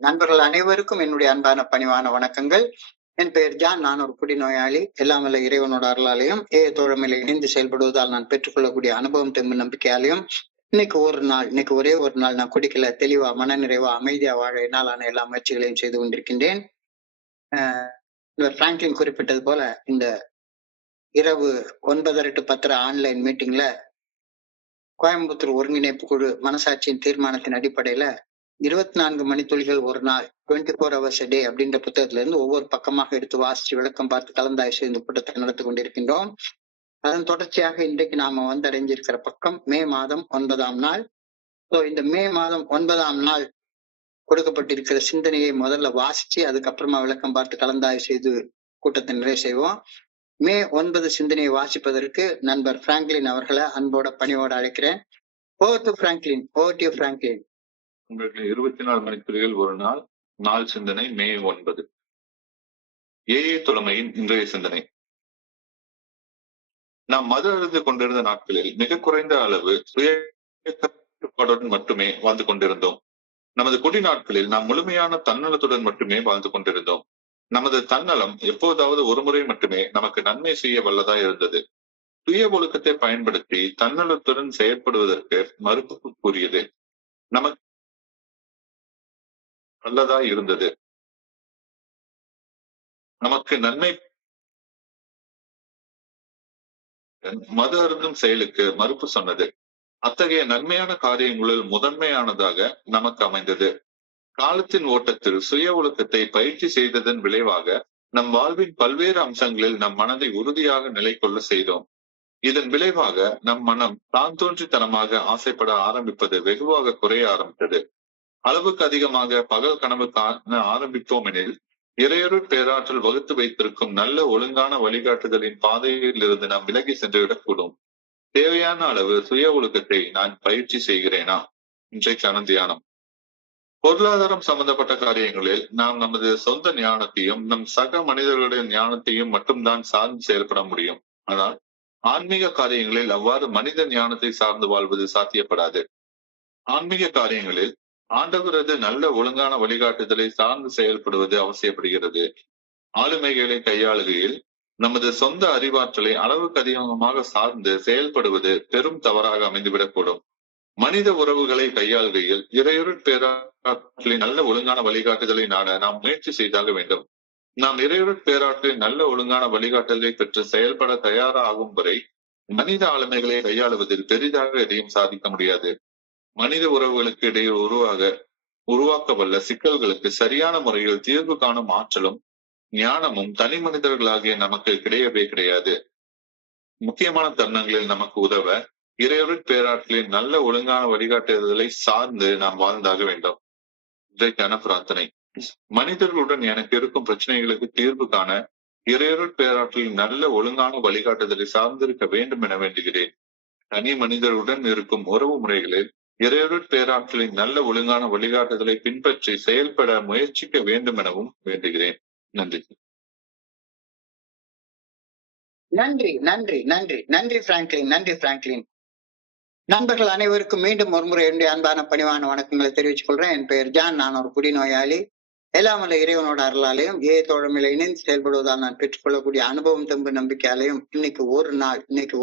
நண்பர்கள் அனைவருக்கும் என்னுடைய அன்பான பணிவான வணக்கங்கள். என் பெயர் ஜான். நான் ஒரு குடிநோயாளி. எல்லாம் வல்ல இறைவனோட அருளாலையும் தோழமையில இணைந்து செயல்படுவதால் நான் பெற்றுக்கொள்ளக்கூடிய அனுபவம் தெம்பு நம்பிக்கையாலையும் இன்னைக்கு ஒரே ஒரு நாள் நான் குடிக்கல, தெளிவா மனநிறைவா அமைதியா வாழ என்னாலான எல்லா முயற்சிகளையும் செய்து கொண்டிருக்கின்றேன். பிராங்க்லின் குறிப்பிட்டது போல இந்த இரவு 9:30 to 10 ஆன்லைன் மீட்டிங்ல கோயம்புத்தூர் ஒருங்கிணைப்பு குழு மனசாட்சியின் தீர்மானத்தின் அடிப்படையில 24 மணித்துளிகள் ஒரு நாள் 24 hours a day அப்படின்ற புத்தகத்துல இருந்து ஒவ்வொரு பக்கமாக எடுத்து வாசிச்சு விளக்கம் பார்த்து கலந்தாய்வு செய்து கூட்டத்தை நடத்தி கொண்டிருக்கின்றோம். அதன் தொடர்ச்சியாக இன்றைக்கு நாம வந்தடைஞ்சிருக்கிற பக்கம் மே மாதம் 9ஆம் நாள். இந்த மே மாதம் 9ஆம் நாள் கொடுக்கப்பட்டிருக்கிற சிந்தனையை முதல்ல வாசிச்சு அதுக்கப்புறமா விளக்கம் பார்த்து கலந்தாய்வு செய்து கூட்டத்தை நிறைவு செய்வோம். மே 9 சிந்தனையை வாசிப்பதற்கு நண்பர் பிராங்க்லின் அவர்களை அன்போட பணியோட அழைக்கிறேன். Over to Franklin. 24 மணித்துளிகள் ஒரு நாள். நாள் சிந்தனை மே 9. தொழமையின் இன்றைய சிந்தனை. நாம் மது அருந்து கொண்டிருந்த நாட்களில் மிக குறைந்த அளவு சுய கட்டுப்பாடுடன் மட்டுமே வாழ்ந்து கொண்டிருந்தோம். நமது குடி நாட்களில் நாம் முழுமையான தன்னலத்துடன் மட்டுமே வாழ்ந்து கொண்டிருந்தோம். நமது தன்னலம் எப்போதாவது ஒரு முறை மட்டுமே நமக்கு நன்மை செய்ய வல்லதா இருந்தது. சுய ஒழுக்கத்தை பயன்படுத்தி தன்னலத்துடன் செயற்படுவதற்கு மறுப்பு கூறியது நமக்கு நல்லதா இருந்தது. நமக்கு நன்மை மது அருந்தும் செயலுக்கு மறுப்பு சொன்னது. அத்தகைய நன்மையான காரியங்களில் முதன்மையானதாக நமக்கு அமைந்தது. காலத்தின் ஓட்டத்தில் சுய ஒழுக்கத்தை பயிற்சி செய்ததன் விளைவாக நம் வாழ்வின் பல்வேறு அம்சங்களில் நம் மனதை உறுதியாக நிலை கொள்ள செய்தோம். இதன் விளைவாக நம் மனம் தான் தோன்றித்தனமாக ஆசைப்பட ஆரம்பிப்பது வெகுவாக குறைய ஆரம்பித்தது. அளவுக்கு அதிகமாக பகல் கனவு காண ஆரம்பித்தோம் எனில் இறையொருள் பேராற்றல் வகுத்து வைத்திருக்கும் நல்ல ஒழுங்கான வழிகாட்டுதலின் பாதையில் இருந்து நாம் விலகி சென்றுவிடக்கூடும். தேவையான அளவு சுய ஒழுக்கத்தை நான் பயிற்சி செய்கிறேனா? இன்றைக்கான தியானம். பொருளாதாரம் சம்பந்தப்பட்ட காரியங்களில் நாம் நமது சொந்த ஞானத்தையும் நம் சக மனிதர்களுடைய ஞானத்தையும் மட்டும்தான் சார்ந்து செயல்பட முடியும். ஆனால் ஆன்மீக காரியங்களில் அவ்வாறு மனித ஞானத்தை சார்ந்து வாழ்வது சாத்தியப்படாது. ஆன்மீக காரியங்களில் ஆண்டவரது நல்ல ஒழுங்கான வழிகாட்டுதலை சார்ந்து செயல்படுவது அவசியப்படுகிறது. ஆளுமைகளை கையாளுகையில் நமது சொந்த அறிவாற்றலை அளவுக்கு அதிகமாக சார்ந்து செயல்படுவது பெரும் தவறாக அமைந்துவிடக்கூடும். மனித உறவுகளை கையாளுகையில் இறையொருள் பேராற்றலின் நல்ல ஒழுங்கான வழிகாட்டுதலை நாட நாம் முயற்சி செய்தாக வேண்டும். நாம் இறையொருள் பேராற்றலின் நல்ல ஒழுங்கான வழிகாட்டுதலை பெற்று செயல்பட தயாராகும் வரை மனித ஆளுமைகளை கையாளுவதில் பெரிதாக எதையும் சாதிக்க முடியாது. மனித உறவுகளுக்கு இடையே உருவாக்க வல்ல சிக்கல்களுக்கு சரியான முறையில் தீர்வு காணும் ஆற்றலும் ஞானமும் தனி மனிதர்களாகிய நமக்கு கிடையவே கிடையாது. முக்கியமான தருணங்களில் நமக்கு உதவ இறையொருள் பேராற்றலின் நல்ல ஒழுங்கான வழிகாட்டுதலை சார்ந்து நாம் வாழ்ந்தாக வேண்டும். இன்றைக்கான பிரார்த்தனை. மனிதர்களுடன் எனக்கு இருக்கும் பிரச்சனைகளுக்கு தீர்வு காண இறையொருள் பேராற்றலின் நல்ல ஒழுங்கான வழிகாட்டுதலை சார்ந்திருக்க வேண்டும் என வேண்டுகிறேன். தனி மனிதருடன் இருக்கும் உறவு முறைகளில் இறையொருள் பேராற்றலின் நல்ல ஒழுங்கான வழிகாட்டுதலை பின்பற்றி செயல்பட முயற்சிக்க வேண்டும் எனவும் வேண்டுகிறேன். நன்றி. நன்றி நன்றி நன்றி நன்றி பிராங்க்லின். நன்றி பிராங்க்லின். நண்பர்கள் அனைவருக்கும் மீண்டும் ஒருமுறை என்னுடைய அன்பான பணிவான வணக்கங்களை தெரிவித்துக் கொள்றேன். என் பெயர் ஜான். நான் ஒரு குடிநோயாளி. எல்லாம் வல்ல இறைவனோட அருளாலையும் தோழமையில இணைந்து செயல்படுவதால் நான் பெற்றுக்கொள்ளக்கூடிய அனுபவம் தெம்பு நம்பிக்கையாலையும் இன்னைக்கு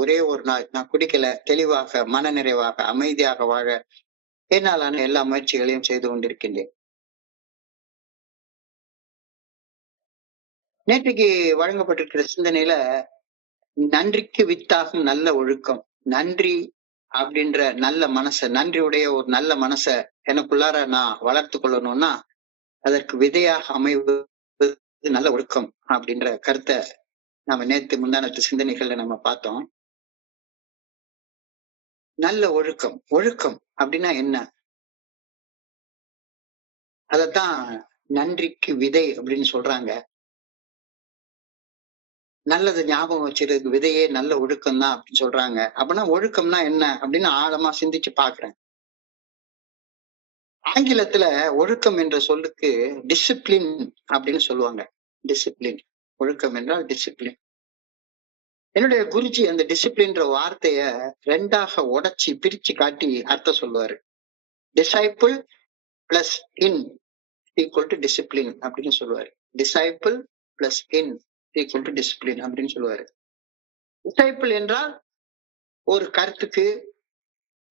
ஒரே ஒரு நாள் நான் குடிக்கல, தெளிவாக மன நிறைவாக அமைதியாக வாழ என்னாலான எல்லா முயற்சிகளையும் செய்து கொண்டிருக்கின்றேன். நேற்றைக்கு வழங்கப்பட்டிருக்கிற சிந்தனையில நன்றிக்கு வித்தாகும் நல்ல ஒழுக்கம், நன்றி அப்படின்ற நல்ல மனச, நன்றியுடைய ஒரு நல்ல மனச எனக்குள்ளார நான் வளர்த்து கொள்ளணும்னா அதற்கு விதையாக அமைவது நல்ல ஒழுக்கம் அப்படின்ற கருத்தை நாம நேற்று முந்தானத்து சிந்தனைகள்ல நம்ம பார்த்தோம். நல்ல ஒழுக்கம், ஒழுக்கம் அப்படின்னா என்ன? அதத்தான் நன்றிக்கு விதை அப்படின்னு சொல்றாங்க. நல்லது ஞாபகம் வச்சிருக்கு விதையே நல்ல ஒழுக்கம் தான் அப்படின்னு சொல்றாங்க. அப்படின்னா ஒழுக்கம்னா என்ன அப்படின்னு ஆழமா சிந்திச்சு பாக்குறேன். ஆங்கிலத்துல ஒழுக்கம் என்ற சொல்லுக்கு டிசிப்ளின் அப்படின்னு சொல்லுவாங்க. டிசிப்ளின், ஒழுக்கம் என்றால் டிசிப்ளின். என்னுடைய குருஜி அந்த டிசிப்ளின்ற வார்த்தைய ரெண்டாக உடைச்சி பிரிச்சு காட்டி அர்த்தம் சொல்லுவாரு. Disciple plus in equal to discipline அப்படின்னு சொல்லுவாரு. Disciple plus in equal to discipline அப்படின்னு சொல்லுவாரு. டிசைபிள் என்றால் ஒரு கருத்துக்கு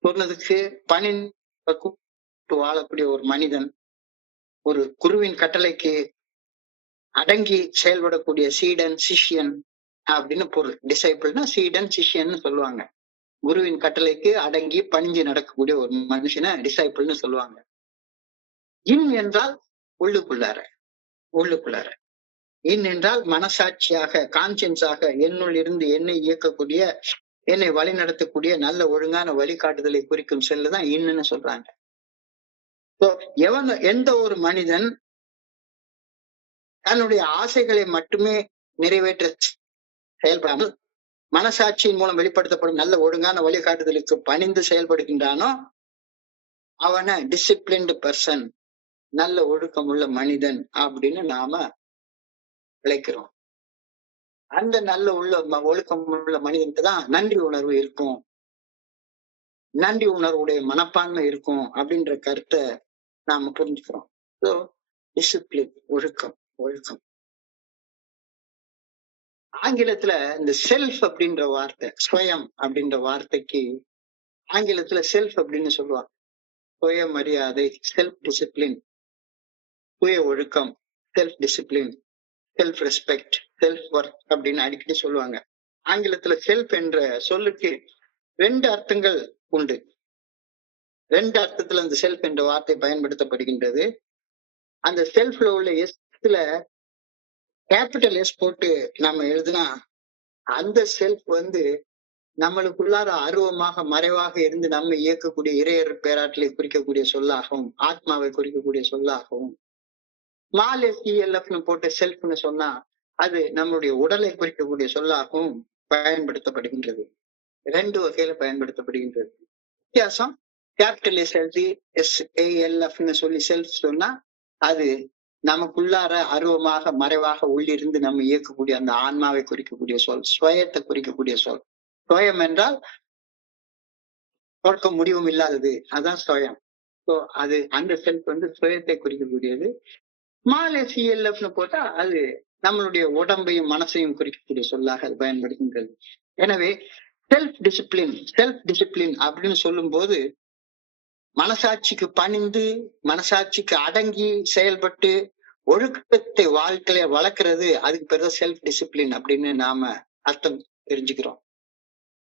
சொன்னதுக்கு பணிந்து வாழக்கூடிய ஒரு மனிதன், ஒரு குருவின் கட்டளைக்கு அடங்கி செயல்படக்கூடிய சீடன் சிஷ்யன் அப்படின்னு பொருள். டிசைபிள்னா சீடன் சிஷ்யன்னு சொல்லுவாங்க. குருவின் கட்டளைக்கு அடங்கி பணிஞ்சு நடக்கக்கூடிய ஒரு மனுஷனை டிசைபிள்னு சொல்லுவாங்க. இன் என்றால் உள்ளுக்குள்ளார, உள்ளுக்குள்ளார. இன் என்றால் மனசாட்சியாக, கான்சியன்ஸாக, என்னுள் இருந்து என்னை இயக்கக்கூடிய, என்னை வழி நடத்தக்கூடிய நல்ல ஒழுங்கான வழிகாட்டுதலை குறிக்கும் செல்லுதான் இன்னுன்னு சொல்றாங்க. எந்த ஒரு மனிதன் தன்னுடைய ஆசைகளை மட்டுமே நிறைவேற்ற செயல்படாமல் மனசாட்சியின் மூலம் வெளிப்படுத்தப்படும் நல்ல ஒழுங்கான வழிகாட்டுதலுக்கு பணிந்து செயல்படுகின்றானோ அவனை டிசிப்ளின்டு பர்சன், நல்ல ஒழுக்கம் உள்ள மனிதன் அப்படின்னு நாம அழைக்கிறோம். அந்த நல்ல ஒழுக்கம் உள்ள மனிதனுக்கு தான் நன்றி உணர்வு இருக்கும், நன்றி உணர்வுடைய மனப்பான்மை இருக்கும் அப்படின்ற கருத்தை நாம புரிஞ்சுக்கிறோம். ஸோ டிசிப்ளின், ஒழுக்கம், ஒழுக்கம். ஆங்கிலத்துல இந்த செல்ஃப் அப்படின்ற வார்த்தை, ஸ்வயம் அப்படின்ற வார்த்தைக்கு ஆங்கிலத்துல செல்ஃப் அப்படின்னு சொல்லுவாங்க. சுயமரியாதை, செல்ஃப் டிசிப்ளின், சுய ஒழுக்கம், self discipline, self respect, self work அப்படின்னு அடிக்கடி சொல்லுவாங்க. ஆங்கிலத்துல செல்ஃப் என்ற சொல்லுக்கு 2 அர்த்தங்கள் உண்டு. 2 அர்த்தத்துல அந்த செல்ஃப் என்ற வார்த்தை பயன்படுத்தப்படுகின்றது. அந்த செல்ஃப்ல உள்ள எஸ்ல கேபிட்டல் எஸ் போட்டு நம்ம எழுதுனா அந்த செல்ஃப் நம்மளுக்குள்ளார அருவமாக மறைவாக இருந்து நம்ம இயக்கக்கூடிய இறையர் பேராற்றலை குறிக்கக்கூடிய சொல்லாகவும், ஆத்மாவை குறிக்கக்கூடிய சொல்லாகவும், ஸ்மால் எஸ்இஎல்எஃப்னு போட்டு செல்ஃப்னு சொன்னா அது நம்மளுடைய உடலை குறிக்கக்கூடிய சொல்லாகவும் பயன்படுத்தப்படுகின்றது. 2 வகையில பயன்படுத்தப்படுகின்றது. வித்தியாசம், கேபிட்டல் எஸ் எழுதி SALFன்னு சொல்லி செல்ஃப் சொன்னா அது நமக்குள்ளார அருவமாக மறைவாக உள்ளிருந்து நம்ம இயக்கக்கூடிய அந்த ஆன்மாவை குறிக்கக்கூடிய சொல், ஸ்வயத்தை குறிக்கக்கூடிய சொல். ஸ்வயம் என்றால் தொடக்க முடிவும் இல்லாதது, அதான் ஸ்வயம். ஸோ அது அந்த செல்ஃப் சுயத்தை குறிக்கக்கூடியது. ஸ்மால் SELFன்னு போட்டா அது நம்மளுடைய உடம்பையும் மனசையும் குறிக்கக்கூடிய சொல்லாக அது பயன்படுகின்றது. எனவே செல்ஃப் டிசிப்ளின் அப்படின்னு சொல்லும் போது மனசாட்சிக்கு பணிந்து, மனசாட்சிக்கு அடங்கி செயல்பட்டு ஒழுக்கத்தை வாழ்க்கையில வளர்க்கிறது, அதுக்கு பேர் தான் செல்ஃப் டிசிப்ளின் அப்படின்னு நாம அர்த்தம் தெரிஞ்சுக்கிறோம்.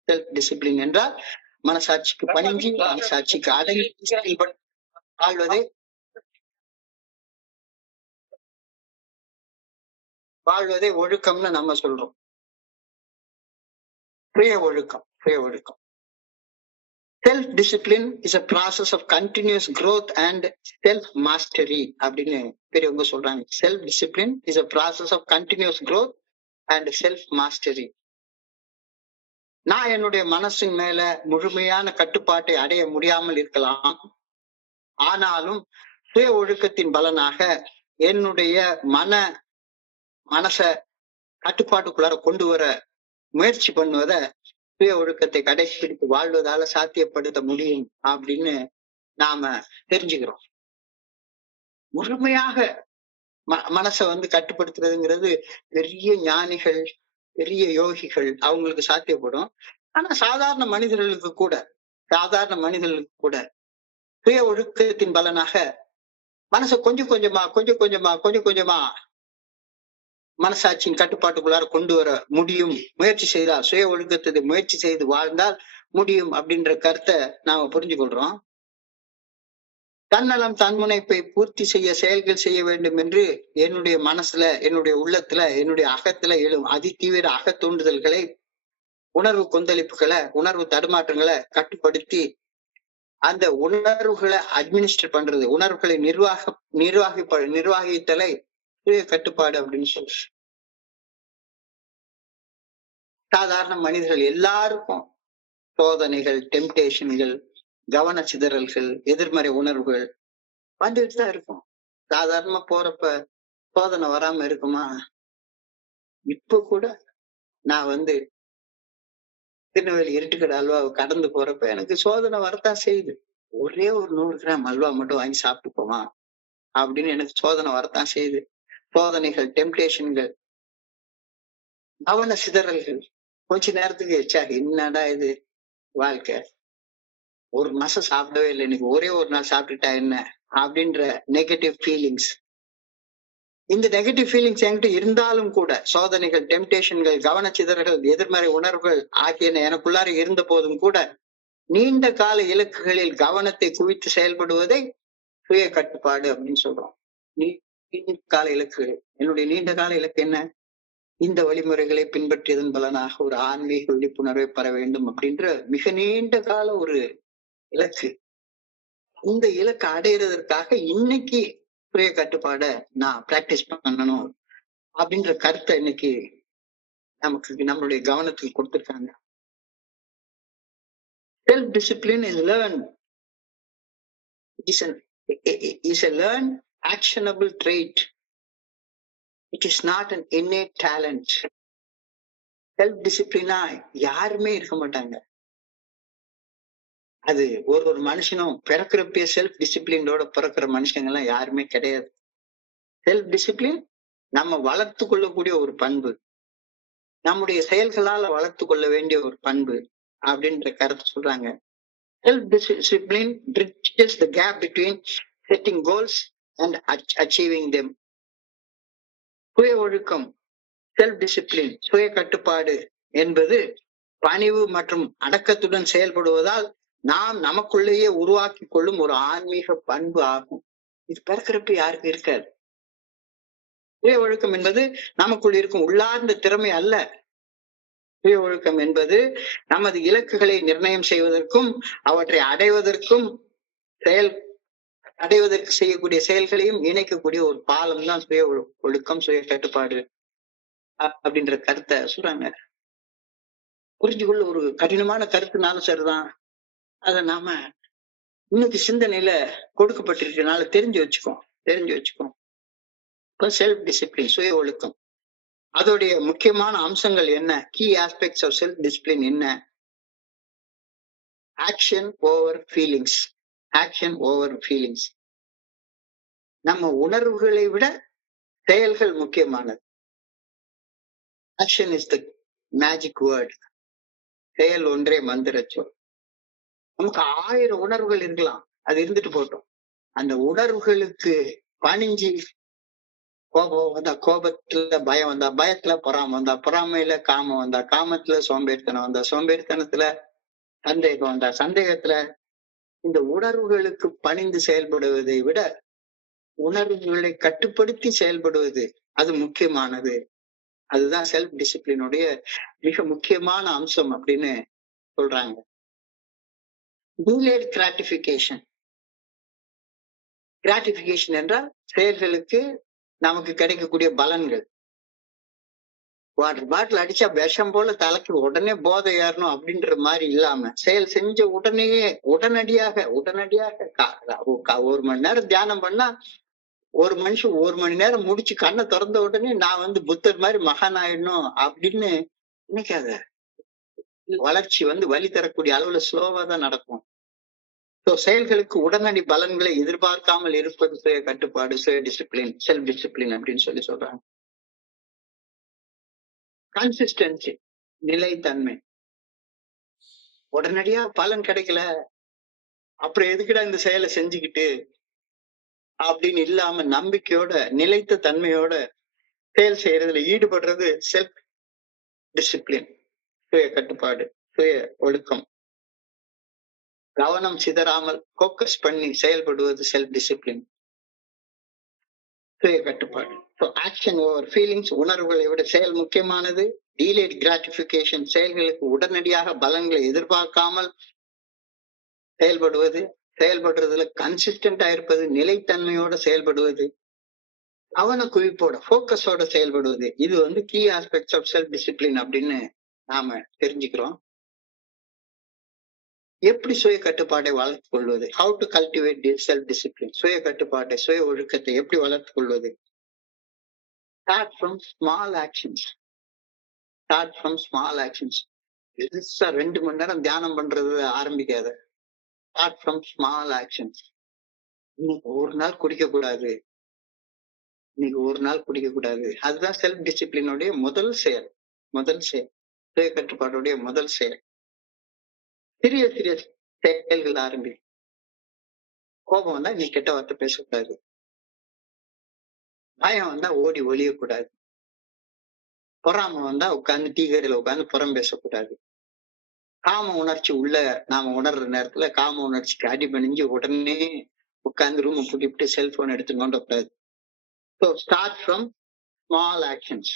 செல்ஃப் டிசிப்ளின் என்றால் மனசாட்சிக்கு பணிஞ்சு, மனசாட்சிக்கு அடங்கி செயல்பட்டு வாழ்வதே ஒழுக்கம்னு நம்ம சொல்றோம். சுய ஒழுக்கம். Self-discipline is a process of continuous growth and self-mastery அப்படின்னு பெரியவங்க சொல்றாங்க. Self-discipline is a process of continuous growth and self-mastery. நான் என்னுடைய மனசின் மேல முழுமையான கட்டுப்பாட்டை அடைய முடியாமல் இருக்கலாம், ஆனாலும் சுய ஒழுக்கத்தின் பலனாக என்னுடைய மனச கட்டுப்பாட்டுக்குள்ளார கொண்டு வர முயற்சி பண்ணுவத சுய ஒழுக்கத்தை கடைபிடித்து வாழ்வதால சாத்தியப்படுத்த முடியும் அப்படின்னு நாம தெரிஞ்சுக்கிறோம். முழுமையாக மனசை கட்டுப்படுத்துறதுங்கிறது பெரிய ஞானிகள், பெரிய யோகிகள் அவங்களுக்கு சாத்தியப்படும். ஆனா சாதாரண மனிதர்களுக்கு கூட சுய ஒழுக்கத்தின் பலனாக மனசை கொஞ்சம் கொஞ்சமா மனசாட்சியின் கட்டுப்பாட்டுக்குள்ளார கொண்டு வர முடியும். முயற்சி செய்தால், சுய ஒழுக்கத்தை முயற்சி செய்து வாழ்ந்தால் முடியும் அப்படின்ற கருத்தை நாம புரிஞ்சு கொள்றோம். தன்னலம் தன்முனைப்பை பூர்த்தி செய்ய செயல்கள் செய்ய வேண்டும் என்று என்னுடைய மனசுல, என்னுடைய உள்ளத்துல, என்னுடைய அகத்துல எழும் அதிதீவிர அக தூண்டுதல்களை, உணர்வு கொந்தளிப்புகளை, உணர்வு தடுமாற்றங்களை கட்டுப்படுத்தி அந்த உணர்வுகளை அட்மினிஸ்டர் பண்றது, உணர்வுகளை நிர்வாகித்தலை சுய கட்டுப்பாடு அப்படின்னு சொல்ற. சாதாரண மனிதர்கள் எல்லாருக்கும் சோதனைகள், டெம்டேஷன்கள், கவன சிதறல்கள், எதிர்மறை உணர்வுகள் வந்துட்டு தான் இருக்கும். சாதாரணமா போறப்ப சோதனை வராம இருக்குமா? இப்ப கூட நான் திருநெல்வேலி இருட்டுக்கடை அல்வாவை கடந்து போறப்ப எனக்கு சோதனை வரத்தான் செய்யுது. ஒரே ஒரு 100 கிராம் அல்வா மட்டும் வாங்கி சாப்பிட்டு போமா, அப்படின்னு எனக்கு சோதனை வரத்தான் செய்யுது. சோதனைகள், டெம்டேஷன்கள், கவன சிதறல்கள். கொஞ்ச நேரத்துக்கு என்னடா இது வாழ்க்கை, ஒரு மாசம் சாப்பிடவே இல்லை, இன்னைக்கு ஒரே ஒரு நாள் சாப்பிட்டுட்டா என்ன அப்படின்ற நெகட்டிவ் ஃபீலிங்ஸ். இந்த நெகட்டிவ் ஃபீலிங்ஸ் என்கிட்ட இருந்தாலும் கூட, சோதனைகள், டெம்டேஷன்கள், கவனச்சிதறல்கள், எதிர்மறை உணர்வுகள் ஆகியன எனக்குள்ளார இருந்த போதும் கூட, நீண்ட கால இலக்குகளில் கவனத்தை குவித்து செயல்படுவதை சுய கட்டுப்பாடு அப்படின்னு சொல்றோம். நீண்ட கால இலக்குகள், என்னுடைய நீண்ட கால இலக்கு என்ன? இந்த வழிமுறைகளை பின்பற்றியதன் பலனாக ஒரு ஆன்மீக விழிப்புணர்வை பெற வேண்டும் அப்படின்ற மிக நீண்ட கால ஒரு இலக்கு. இந்த இலக்கை அடையிறதற்காக இன்னைக்கு சுய கட்டுப்பாட நான் பிராக்டிஸ் பண்ணணும் அப்படின்ற கருத்தை இன்னைக்கு நமக்கு நம்மளுடைய கவனத்துக்கு கொடுத்திருக்காங்க. Self discipline is learn, is a learned actionable trait. It is not an innate talent. Self டிசிப்ளினா யாருமே இருக்க மாட்டாங்க. அது ஒரு மனுஷனும் பிறக்கிறப்பே செல்ஃப் டிசிப்ளினோட பிறக்கிற மனுஷங்க எல்லாம் யாருமே கிடையாது. செல்ஃப் டிசிப்ளின் நம்ம வளர்த்து கொள்ளக்கூடிய ஒரு பண்பு, நம்முடைய செயல்களால வளர்த்து கொள்ள வேண்டிய ஒரு பண்பு அப்படின்ற கருத்து சொல்றாங்க. Self discipline bridges the gap between setting goals and achieving them. சுய ஒழுக்கம், செல்ஃப் டிசிப்ளின், சுய கட்டுப்பாடு என்பது பணிவு மற்றும் அடக்கத்துடன் செயல்படுவதால் நாம் நமக்குள்ளேயே உருவாக்கி கொள்ளும் ஒரு ஆன்மீக பண்பு ஆகும். இது பிறக்கிறப்ப யாருக்கு இருக்காது. சுய ஒழுக்கம் என்பது நமக்குள் இருக்கும் உள்ளார்ந்த திறமை அல்ல. சுய ஒழுக்கம் என்பது நமது இலக்குகளை நிர்ணயம் செய்வதற்கும் அவற்றை அடைவதற்கு செய்யக்கூடிய செயல்களையும் இணைக்கக்கூடிய ஒரு பாலம் தான் சுய ஒழுக்கம், சுய கட்டுப்பாடு அப்படின்ற கருத்தை சொல்றாங்க. புரிஞ்சுக்கொள்ள ஒரு கடினமான கருத்துனாலும் சரிதான், அதை நாம இன்னைக்கு சிந்தனையில கொடுக்கப்பட்டிருக்கனால தெரிஞ்சு வச்சுக்கோம். செல்ஃப் டிசிப்ளின், சுய ஒழுக்கம், அதோடைய முக்கியமான அம்சங்கள் என்ன? Key aspects of self discipline என்ன? Action over feelings. Action over feelings. நம்ம உணர்வுகளை விட செயல்கள் முக்கியமானது. Action is the magic word. செயல் ஒன்றே மந்திர சொல். நமக்கு 1000 உணர்வுகள் இருக்கலாம், அது இருந்துட்டு போட்டோம். அந்த உணர்வுகளுக்கு பணிஞ்சு, கோபம் வந்தா கோபத்துல பயம் வந்தா பயத்துல பொறாம வந்தா பொறாமையில காமம் வந்தா காமத்துல சோம்பேறித்தனம் வந்தா சோம்பேறித்தனத்துல சந்தேகம் வந்தா சந்தேகத்துல, இந்த உணர்வுகளுக்கு பணிந்து செயல்படுவதை விட உணர்வுகளை கட்டுப்படுத்தி செயல்படுவது அது முக்கியமானது. அதுதான் செல்ஃப் டிசிப்ளினுடைய மிக முக்கியமான அம்சம் அப்படின்னு சொல்றாங்க. Delayed gratification. கிராட்டிபிகேஷன் என்றால் செயல்களுக்கு நமக்கு கிடைக்கக்கூடிய பலன்கள். வாட்டர் பாட்டில் அடிச்சா விஷம் போல தலைக்கு உடனே போதை ஏறணும் அப்படின்ற மாதிரி இல்லாம, செயல் செஞ்ச உடனடியாக 1 மணி நேரம் தியானம் பண்ணா ஒரு மனுஷன் 1 மணி நேரம் முடிச்சு கண்ணை திறந்த உடனே நான் புத்தர் மாதிரி மகான் ஆயிடணும் அப்படின்னு நினைக்காத. வளர்ச்சி வழி தரக்கூடிய அளவுல ஸ்லோவா தான் நடக்கும். செயல்களுக்கு உடனடி பலன்களை எதிர்பார்க்காமல் இருப்பது சுய கட்டுப்பாடு, சுய டிசிப்ளின், செல்ஃப் டிசிப்ளின் அப்படின்னு சொல்றாங்க. கன்சிஸ்டன்சி, நிலைத்தன்மை. உடனடியா பலன் கிடைக்கல, அப்புறம் எதுக்குடா இந்த செயலை செஞ்சுக்கிட்டு அப்படின்னு இல்லாம நம்பிக்கையோட நிலைத்த தன்மையோட செயல் செய்யறதுல ஈடுபடுறது செல்ஃப் டிசிப்ளின், சுய கட்டுப்பாடு, சுய ஒழுக்கம். கவனம் சிதறாமல் போக்கஸ் பண்ணி செயல்படுவது செல்ஃப் டிசிப்ளின், சுய கட்டுப்பாடு. ஆக்ஷன் ஓவர் ஃபீலிங்ஸ், உணர்வுகளை விட செயல் முக்கியமானது. டிலேட் கிராட்டிபிகேஷன், செயல்களுக்கு உடனடியாக பலன்களை எதிர்பார்க்காமல் செயல்படுறதுல கன்சிஸ்டன்டா இருப்பது, நிலைத்தன்மையோட செயல்படுவது, கவன குவிப்போட போக்கஸோட செயல்படுவது. இது key aspects of self discipline அப்படின்னு நாம தெரிஞ்சுக்கிறோம். எப்படி சுய கட்டுப்பாட்டை வளர்த்துக் கொள்வது? How to cultivate self discipline, சுய கட்டுப்பாட்டை, சுய ஒழுக்கத்தை எப்படி வளர்த்துக் கொள்வது? Start from small actions. Start from small actions. பெருசா 2 மணி நேரம் தியானம் பண்றது ஆரம்பிக்காத. Start from small actions. இன்னைக்கு ஒரு நாள் குடிக்க கூடாது, இன்னைக்கு ஒரு நாள் குடிக்க கூடாது. அதுதான் செல்ஃப் டிசிப்ளினுடைய முதல் செயல். முதல் செயல். சுய கட்டுப்பாடுடைய முதல் செயல். சிறிய சிறிய செயல்கள் ஆரம்பி. கோபம் வந்தா நீ கெட்ட வார்த்தை பேசக்கூடாது. பயம் வந்தா ஓடி ஒளியக்கூடாது. பொறாம வந்தா உட்கார்ந்து டீ கடையில உட்கார்ந்து புறம் பேசக்கூடாது. காம உணர்ச்சி உள்ள நாம உணர்ற நேரத்துல காம உணர்ச்சிக்கு அடிபணிஞ்சு உடனே உட்கார்ந்து ரூம் பூட்டிவிட்டு செல்போன் எடுத்து நோண்டக்கூடாது. So start from small actions.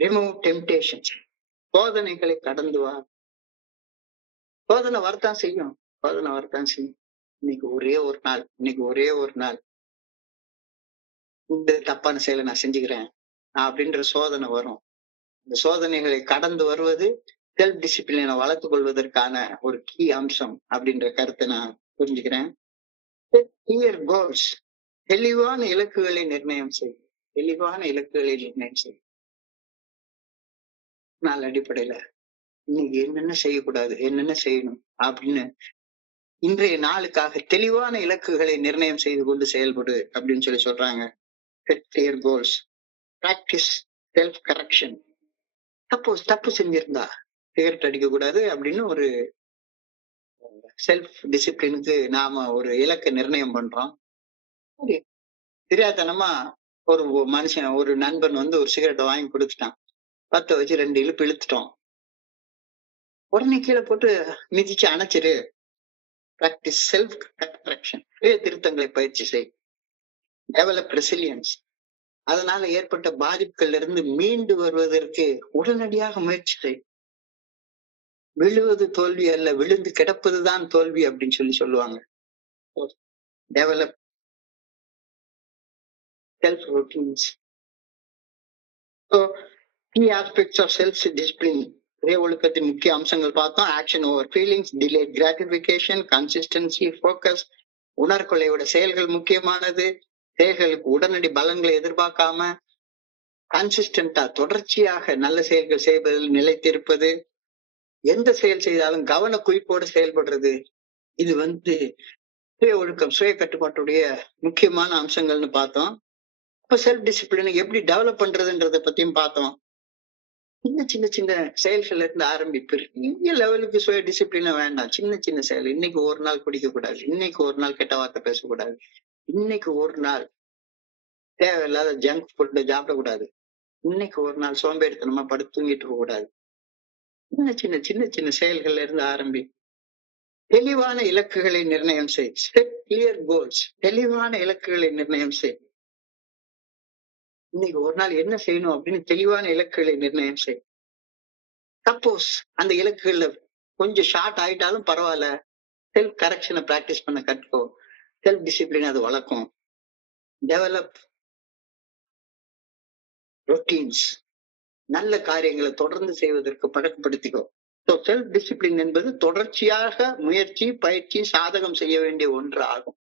Remove temptations. சோதனைகளை கடந்து வா. சோதனை வரத்தான் செய்யும். சோதனை வரத்தான் செய்யும். இன்னைக்கு ஒரே ஒரு நாள் இந்த தப்பான செயலை நான் செஞ்சுக்கிறேன் அப்படின்ற சோதனை வரும். இந்த சோதனைகளை கடந்து வருவது செல்ஃப் டிசிப்ளினை வளர்த்துக் கொள்வதற்கான ஒரு கீ அம்சம் அப்படின்ற கருத்தை நான் புரிஞ்சுக்கிறேன். Clear goals. தெளிவான இலக்குகளை நிர்ணயம் செய்யும். தெளிவான இலக்குகளை நிர்ணயம் செய்யும். நாள் அடிப்படையில இன்னைக்கு என்னென்ன செய்யக்கூடாது, என்னென்ன செய்யணும் அப்படின்னு இன்றைய நாளுக்காக தெளிவான இலக்குகளை நிர்ணயம் செய்து கொண்டு செயல்படு அப்படின்னு சொல்றாங்க. Set clear goals. Practice self correction. Suppose தப்பு செஞ்சிருந்தா சிகரெட் அடிக்க கூடாது அப்படின்னு ஒரு செல்ஃப் டிசிப்ளினுக்கு நாம ஒரு இலக்கை நிர்ணயம் பண்றோம். தெரியாதனமா ஒரு மனுஷன் ஒரு நண்பன் வந்து ஒரு சிகரெட்டை வாங்கி கொடுத்துட்டான். 10 வச்சு 2 இழுப்பு இழுத்துட்டோம். உடனே கீழே போட்டு மிதிச்சு அணைச்சிரு. Practice self correction. திருத்தங்களை பயிற்சி செய். Develop resilience. அதனால ஏற்பட்ட பாதிப்புகள்ல இருந்து மீண்டு வருவதற்கு உடனடியாக முயற்சி செய். விழுவது தோல்வி அல்ல, விழுந்து கிடப்பதுதான் தோல்வி அப்படின்னு சொல்லுவாங்க. Develop self routines. So key aspects of self discipline. சுய ஒழுக்கத்தின் முக்கிய அம்சங்கள் பார்த்தோம். Action over feelings, delayed gratification, consistency, focus. உணர்கொலையோட செயல்கள் முக்கியமானது. செயல்களுக்கு உடனடி பலன்களை எதிர்பார்க்காம கன்சிஸ்டன்டா தொடர்ச்சியாக நல்ல செயல்கள் செய்வதில் நிலைத்திருப்பது. எந்த செயல் செய்தாலும் கவன குறிப்போடு செயல்படுறது. இது சுய ஒழுக்கம், சுய கட்டுப்பாட்டுடைய முக்கியமான அம்சங்கள்னு பார்த்தோம். இப்ப செல்ஃப் டிசிப்ளினை எப்படி டெவலப் பண்றதுன்றத பத்தியும் பார்த்தோம். சின்ன சின்ன செயல்கள்ல இருந்து ஆரம்பிப்பு. பெரிய லெவலுக்கு சுய டிசிப்ளின வேண்டாம். சின்ன சின்ன செயல். இன்னைக்கு ஒரு நாள் குடிக்க கூடாது, இன்னைக்கு ஒரு நாள் கெட்ட வார்த்தை பேசக்கூடாது, இன்னைக்கு ஒரு நாள் தேவையில்லாத ஜங்க் ஃபுட் சாப்பிடக்கூடாது, இன்னைக்கு ஒரு நாள் சோம்பேறித்தனமா படுத்து தூங்கிட்டு இருக்க கூடாது. சின்ன சின்ன செயல்கள்ல இருந்து ஆரம்பி. தெளிவான இலக்குகளை நிர்ணயம் செய். Set clear goals. தெளிவான இலக்குகளை நிர்ணயம் செய். இன்னைக்கு ஒரு நாள் என்ன செய்யணும் அப்படின்னு தெளிவான இலக்குகளை நிர்ணயம் செய். சப்போஸ் அந்த இலக்குகள்ல கொஞ்சம் ஷார்ட் ஆயிட்டாலும் பரவாயில்ல, செல்ஃப் கரெக்ஷனை பிராக்டிஸ் பண்ண கற்றுக்கோ. செல்ஃப் டிசிப்ளின் அது வளர்க்கும். Develop routines. நல்ல காரியங்களை தொடர்ந்து செய்வதற்கு பழக்கப்படுத்திக்கோ. செல்ஃப் டிசிப்ளின் என்பது தொடர்ச்சியாக முயற்சி, பயிற்சி, சாதகம் செய்ய வேண்டிய ஒன்று ஆகும்.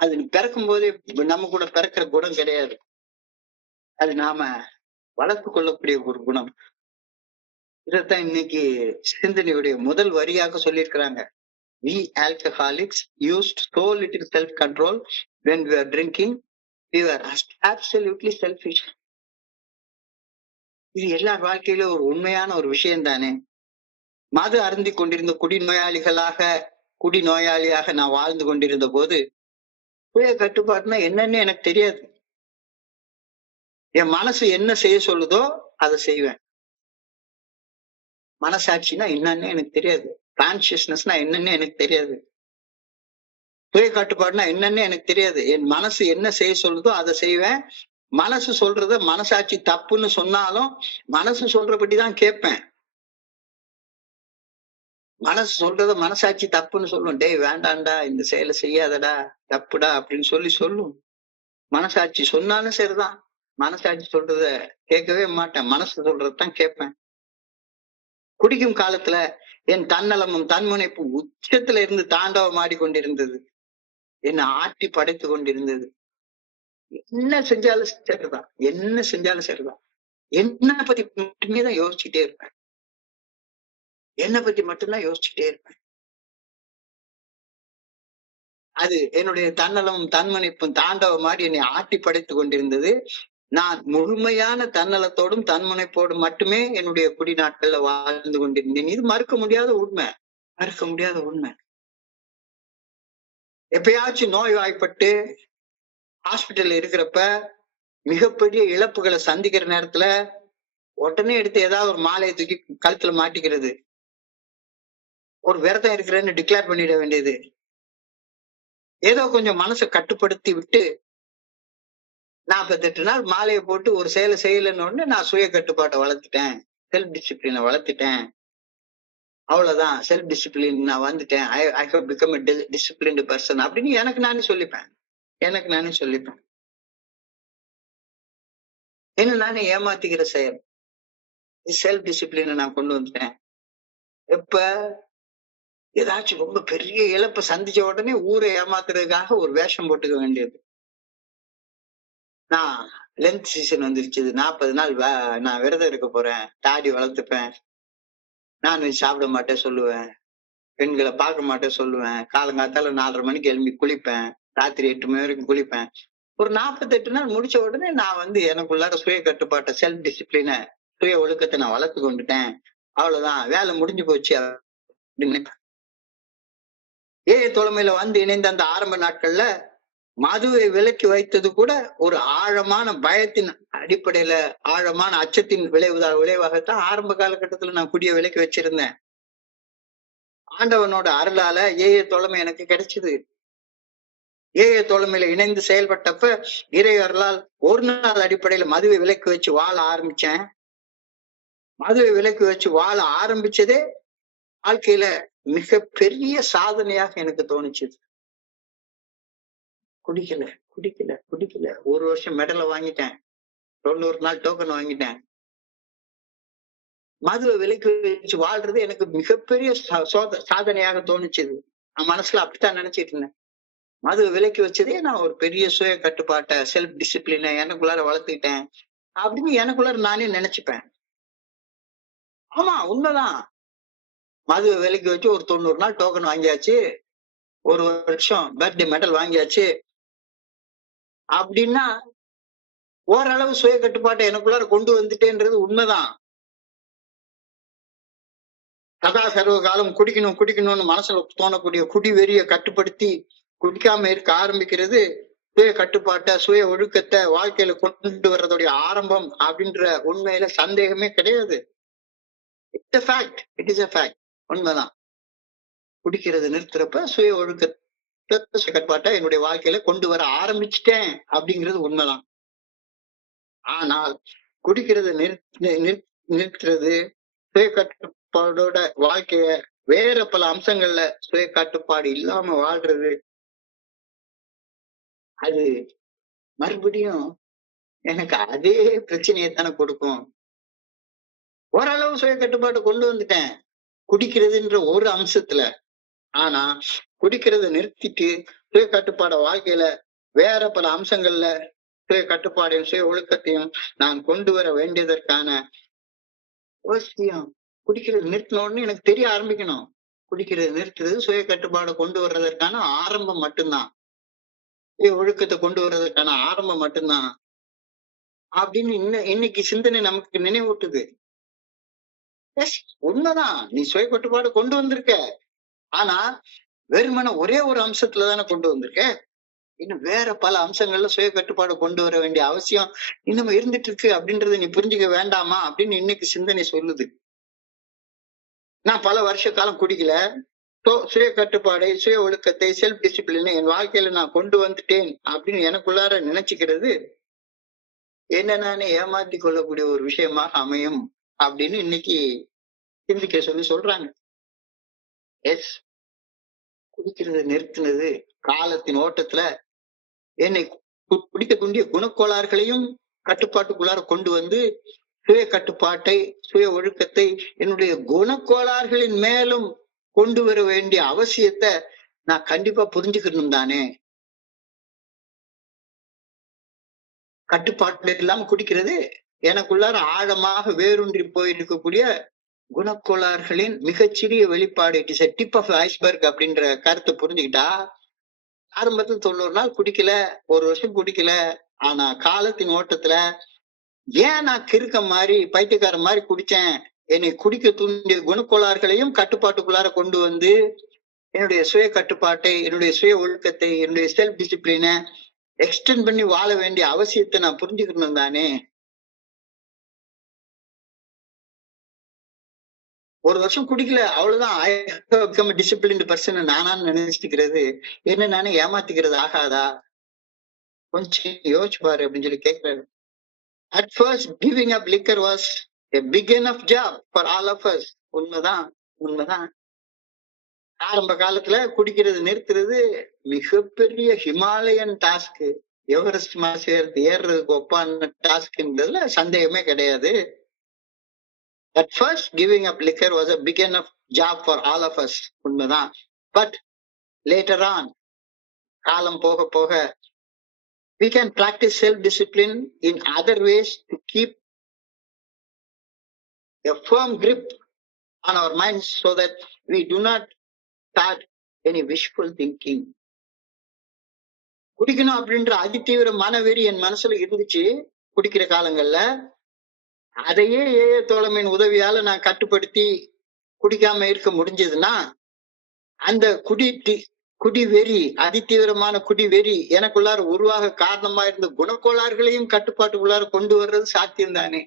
அது பிறக்கும் போதே நம்ம கூட பிறக்கிற குணம் கிடையாது. அது நாம வளர்த்து கொள்ளக்கூடிய ஒரு குணம். இதைத்தான் இன்னைக்கு சிந்தனையுடைய முதல் வரியாக சொல்லியிருக்கிறாங்க. We alcoholics used so little self-control when we were drinking. We were absolutely selfish. இது எல்லார் வாழ்க்கையில ஒரு உண்மையான ஒரு விஷயம் தானே. மது அருந்தி கொண்டிருந்த குடிநோயாளியாக நான் வாழ்ந்து கொண்டிருந்த போது சுய கட்டுப்பாடுனா என்னன்னு எனக்கு தெரியாது. என் மனசு என்ன செய்ய சொல்லுதோ அதை செய்வேன். மனசாட்சினா என்னன்னு எனக்கு தெரியாது. கான்சியஸ்னஸ்னா என்னன்னு எனக்கு தெரியாது. சுய கட்டுப்பாடுனா என்னன்னு எனக்கு தெரியாது. என் மனசு என்ன செய்ய சொல்லுதோ அதை செய்வேன். மனசு சொல்றத மனசாட்சி தப்புன்னு சொன்னாலும் மனசு சொல்றபடிதான் கேட்பேன். மனசு சொல்றத மனசாட்சி தப்புன்னு சொல்லும். டேய் வேண்டாண்டா, இந்த செயலை செய்யாதடா, தப்புடா அப்படின்னு சொல்லும். மனசாட்சி சொன்னாலும் சரிதான். மனசாட்சி சொல்றத கேட்கவே மாட்டேன். மனசு சொல்றதுதான் கேட்பேன். குடிக்கும் காலத்துல என் தன்னலமும் தன்முனைப்பு உச்சத்துல இருந்து தாண்டவம் ஆடிக்கொண்டிருந்தது. என்னை ஆட்டி படைத்து கொண்டிருந்தது. என்ன செஞ்சாலும் சரிதான், என்ன செஞ்சாலும் சரிதான். என்ன பத்தி மட்டுமே தான் யோசிச்சுட்டே இருப்பேன். என்னை பத்தி மட்டும்தான் யோசிச்சுட்டே இருப்பேன். அது என்னுடைய தன்னலமும் தன்மனிப்பும் தாண்டவமாடி என்னை ஆட்டி படைத்துக் கொண்டிருந்தது. நான் முழுமையான தன்னலத்தோடும் தன்முனைப்போடும் மட்டுமே என்னுடைய குடி நாட்கள்ல வாழ்ந்து கொண்டிருந்தேன். இது மறுக்க முடியாத உண்மை. மறுக்க முடியாத உண்மை. எப்பயாச்சும் நோய்வாய்ப்பட்டு ஹாஸ்பிட்டல்ல இருக்கிறப்ப மிகப்பெரிய இழப்புகளை சந்திக்கிற நேரத்துல உடனே எடுத்து ஏதாவது ஒரு மாலையை தூக்கி கழுத்துல மாட்டிக்கிறது. ஒரு விரதம் இருக்கிறேன்னு டிக்ளேர் பண்ணிட வேண்டியது. ஏதோ கொஞ்சம் மனசை கட்டுப்படுத்தி விட்டு 48 நாள் மாலையை போட்டு ஒரு செயலை செய்யலைன்னு உடனே நான் சுய கட்டுப்பாட்டை வளர்த்துட்டேன். செல்ஃப் டிசிப்ளினை வளர்த்துட்டேன். அவ்வளவுதான். செல்ஃப் டிசிப்ளின் நான் வந்துட்டேன். I have become a disciplined person அப்படின்னு எனக்கு நானே சொல்லிப்பேன். எனக்கு நானே சொல்லிப்பேன். என்ன நானே ஏமாத்திக்கிற செயல். செல்ஃப் டிசிப்ளினை நான் கொண்டு வந்துட்டேன். எப்ப ஏதாச்சும் ரொம்ப பெரிய இழப்பை சந்திச்ச உடனே ஊரை ஏமாத்துறதுக்காக ஒரு வேஷம் போட்டுக்க வேண்டியது. நான் லென்த் சீசன் வந்துருச்சு. 40 நாள் நான் விரதம் இருக்க போறேன். தாடி வளர்த்துப்பேன். நான்வெஜ் சாப்பிட மாட்டேன் சொல்லுவேன். பெண்களை பார்க்க மாட்டேன் சொல்லுவேன். காலங்காத்தால 4:30 மணிக்கு எழும்பி குளிப்பேன். ராத்திரி 8 மணி வரைக்கும் குளிப்பேன். ஒரு 48 நாள் முடிச்ச உடனே நான் எனக்குள்ளார சுய கட்டுப்பாட்டை, செல்ஃப் டிசிப்ளினை, சுய ஒழுக்கத்தை நான் வளர்த்து கொண்டுட்டேன். அவ்வளவுதான், வேலை முடிஞ்சு போச்சு அப்படின்னு. தோழமையில இணைந்த அந்த ஆரம்ப நாட்கள்ல மதுவை விலக்கி வைத்தது கூட ஒரு ஆழமான பயத்தின் அடிப்படையில, ஆழமான அச்சத்தின் விளைவாகத்தான் ஆரம்ப காலகட்டத்துல நான் குடிய விலக்கி வச்சிருந்தேன். ஆண்டவனோட அருளால தோழமை எனக்கு கிடைச்சது. தோழமையில இணைந்து செயல்பட்டப்ப இறை அருளால் ஒரு நாள் அடிப்படையில மதுவை விலக்கி வச்சு வாழ ஆரம்பிச்சேன். மதுவை விலக்கி வச்சு வாழ ஆரம்பிச்சதே வாழ்க்கையில மிக பெரிய சாதனையாக எனக்கு தோணுச்சு. குடிக்கல குடிக்கல குடிக்கல 1 வருஷம் மெடலை வாங்கிட்டேன். 90 நாள் டோக்கன் வாங்கிட்டேன். மதுவை விலக்கி வச்சு வாழ்றது எனக்கு மிகப்பெரிய சாதனையாக தோணுச்சுது. நான் மனசுல அப்படித்தான் நினைச்சிட்டு இருந்தேன். மதுவை விலக்கி வச்சதே நான் ஒரு பெரிய சுய கட்டுப்பாட்டை, செல்ஃப் டிசிப்ளினை எனக்குள்ளார வளர்த்துக்கிட்டேன் அப்படின்னு எனக்குள்ளார நானே நினைச்சுப்பேன். ஆமா, உண்மைதான். மதுவை விலக்கி வச்சு ஒரு 90 நாள் டோக்கன் வாங்கியாச்சு. 1 வருஷம் பர்த்டே மெடல் வாங்கியாச்சு அப்படின்னா ஓரளவு சுய கட்டுப்பாட்டை எனக்குள்ளார கொண்டு வந்துட்டேன்றது உண்மைதான். சதா சர்வ காலம் குடிக்கணும் குடிக்கணும்னு மனசுல தோணக்கூடிய குடி வெறிய கட்டுப்படுத்தி குடிக்காம இருக்க ஆரம்பிக்கிறது சுய கட்டுப்பாட்டை, சுய ஒழுக்கத்தை வாழ்க்கையில கொண்டு வர்றதுடைய ஆரம்பம் அப்படின்ற உண்மையில சந்தேகமே கிடையாது. It's a fact. It is a fact. உண்மைதான். குடிக்கிறது நிறுத்துறப்ப சுய ஒழுக்கத்தை, கட்டுப்பாட்டை என்னுடைய வாழ்க்கையில கொண்டு வர ஆரம்பிச்சிட்டேன் அப்படிங்கிறது உண்மைதான். ஆனால் குடிக்கிறது நிறுத்துறது, சுய கட்டுப்பாடோட வாழ்க்கைய வேற பல அம்சங்கள்ல சுய கட்டுப்பாடு இல்லாம வாழ்றது, அது மறுபடியும் எனக்கு அதே பிரச்சனையை தானே கொடுக்கும். ஓரளவு சுய கட்டுப்பாடு கொண்டு வந்துட்டேன் குடிக்கிறதுன்ற ஒரு அம்சத்துல. ஆனா குடிக்கிறத நிறுத்திட்டு சுய கட்டுப்பாட வாழ்க்கையில வேற பல அம்சங்கள்ல சுய கட்டுப்பாடையும் சுய ஒழுக்கத்தையும் நான் கொண்டு வர வேண்டியதற்கான அவசியம். குடிக்கிறது நிறுத்தின உடனே எனக்கு தெரிய ஆரம்பிக்கணும். குடிக்கிறது நிறுத்துறது சுய கட்டுப்பாடு கொண்டு வர்றதற்கான ஆரம்பம் மட்டும்தான். சுய ஒழுக்கத்தை கொண்டு வர்றதற்கான ஆரம்பம் மட்டும்தான் அப்படின்னு இன்னைக்கு சிந்தனை நமக்கு நினைவூட்டுது. உண்மைதான், நீ சுய கட்டுப்பாடு கொண்டு வந்திருக்க. ஆனா வெறுமன ஒரே ஒரு அம்சத்துல தானே கொண்டு வந்திருக்க. இன்னும் வேற பல அம்சங்கள்ல சுய கட்டுப்பாடு கொண்டு வர வேண்டிய அவசியம் இன்னும் இருந்துட்டு இருக்கு அப்படின்றத நீ புரிஞ்சுக்க வேண்டாமா அப்படின்னு இன்னைக்கு சிந்தனை சொல்லுது. நான் பல வருஷ காலம் குடிக்கல. சுய கட்டுப்பாடை, சுய ஒழுக்கத்தை, செல்ஃப் டிசிப்ளினை என் வாழ்க்கையில நான் கொண்டு வந்துட்டேன் அப்படின்னு எனக்குள்ளார நினைச்சுக்கிறது என்ன நானே ஏமாத்தி கொள்ளக்கூடிய ஒரு விஷயமாக அமையும் அப்படின்னு இன்னைக்கு சிந்திக்க சொல்றாங்க. எஸ், குடிக்கிறத நிறுத்தினது காலத்தின் ஓட்டத்துல என்னை குடிக்கக்கூடிய குணக்கோளாறுகளையும் கட்டுப்பாட்டுக்குள்ளார கொண்டு வந்து சுய கட்டுப்பாட்டை, சுய ஒழுக்கத்தை என்னுடைய குணக்கோளாறுகளின் மேலும் கொண்டு வர வேண்டிய அவசியத்தை நான் கண்டிப்பா புரிஞ்சுக்கணும் தானே. கட்டுப்பாட்டுல இல்லாம குடிக்கிறது எனக்குள்ளார ஆழமாக வேரூன்றி போயிருக்கக்கூடிய குணக்கோளாறுகளின் மிகச்சிறிய வெளிப்பாடு. It is a tip of iceberg அப்படின்ற கருத்தை புரிஞ்சுக்கிட்டா ஆரம்பத்துல 90 நாள் குடிக்கல, 1 வருஷம் குடிக்கல. ஆனா காலத்தின் ஓட்டத்துல ஏன் நான் கிறுக்க மாதிரி பைத்தியக்கார மாதிரி குடிச்சேன், என்னை குடிக்க தூண்டிய குணக்கோளாறுகளையும் கட்டுப்பாட்டுக்குள்ளார கொண்டு வந்து என்னுடைய சுய கட்டுப்பாட்டை, என்னுடைய சுய ஒழுக்கத்தை, என்னுடைய செல்ஃப் டிசிப்ளினை எக்ஸ்டெண்ட் பண்ணி வாழ வேண்டிய அவசியத்தை நான் புரிஞ்சுக்கணும் தானே. 1 வருஷம் குடிக்கல அவ்வளவுதான், I have become disciplined person நானா நினைச்சுக்கிறது என்ன நானே ஏமாத்திக்கிறது ஆகாதா? கொஞ்சம் யோசிச்சு பாரு அப்படின்னு சொல்லி கேட்கிறாரு. At first giving up liquor was a big enough job for all of us. உண்மைதான், உண்மைதான். ஆரம்ப காலத்துல குடிக்கிறது நிறுத்துறது மிகப்பெரிய ஹிமாலயன் டாஸ்க். எவரெஸ்ட் மலை ஏறுறதுக்கு ஒப்பான டாஸ்க்ன்றதுல சந்தேகமே கிடையாது. At first giving up liquor was a big enough job for all of us. உண்மைதான். But later on, காலம் போக போக we can practice self-discipline in other ways to keep a firm grip on our minds so that we do not start any wishful thinking. குடிக்கணும் அப்படின்ற அதிதீவிர மனவெறி என் மனசுல இருந்துச்சு குடிக்கிற காலங்கள்ல. அதையே ஏஏ தோழமையின் உதவியால நான் கட்டுப்படுத்தி குடிக்காம இருக்க முடிஞ்சதுன்னா, அந்த குடி வெறி, அதிதீவிரமான குடி வெறி எனக்குள்ளார உருவாக காரணமா இருந்த குணக்கோளாறுகளையும் கட்டுப்பாட்டுக்குள்ளார கொண்டு வர்றது சாத்தியம் தானே.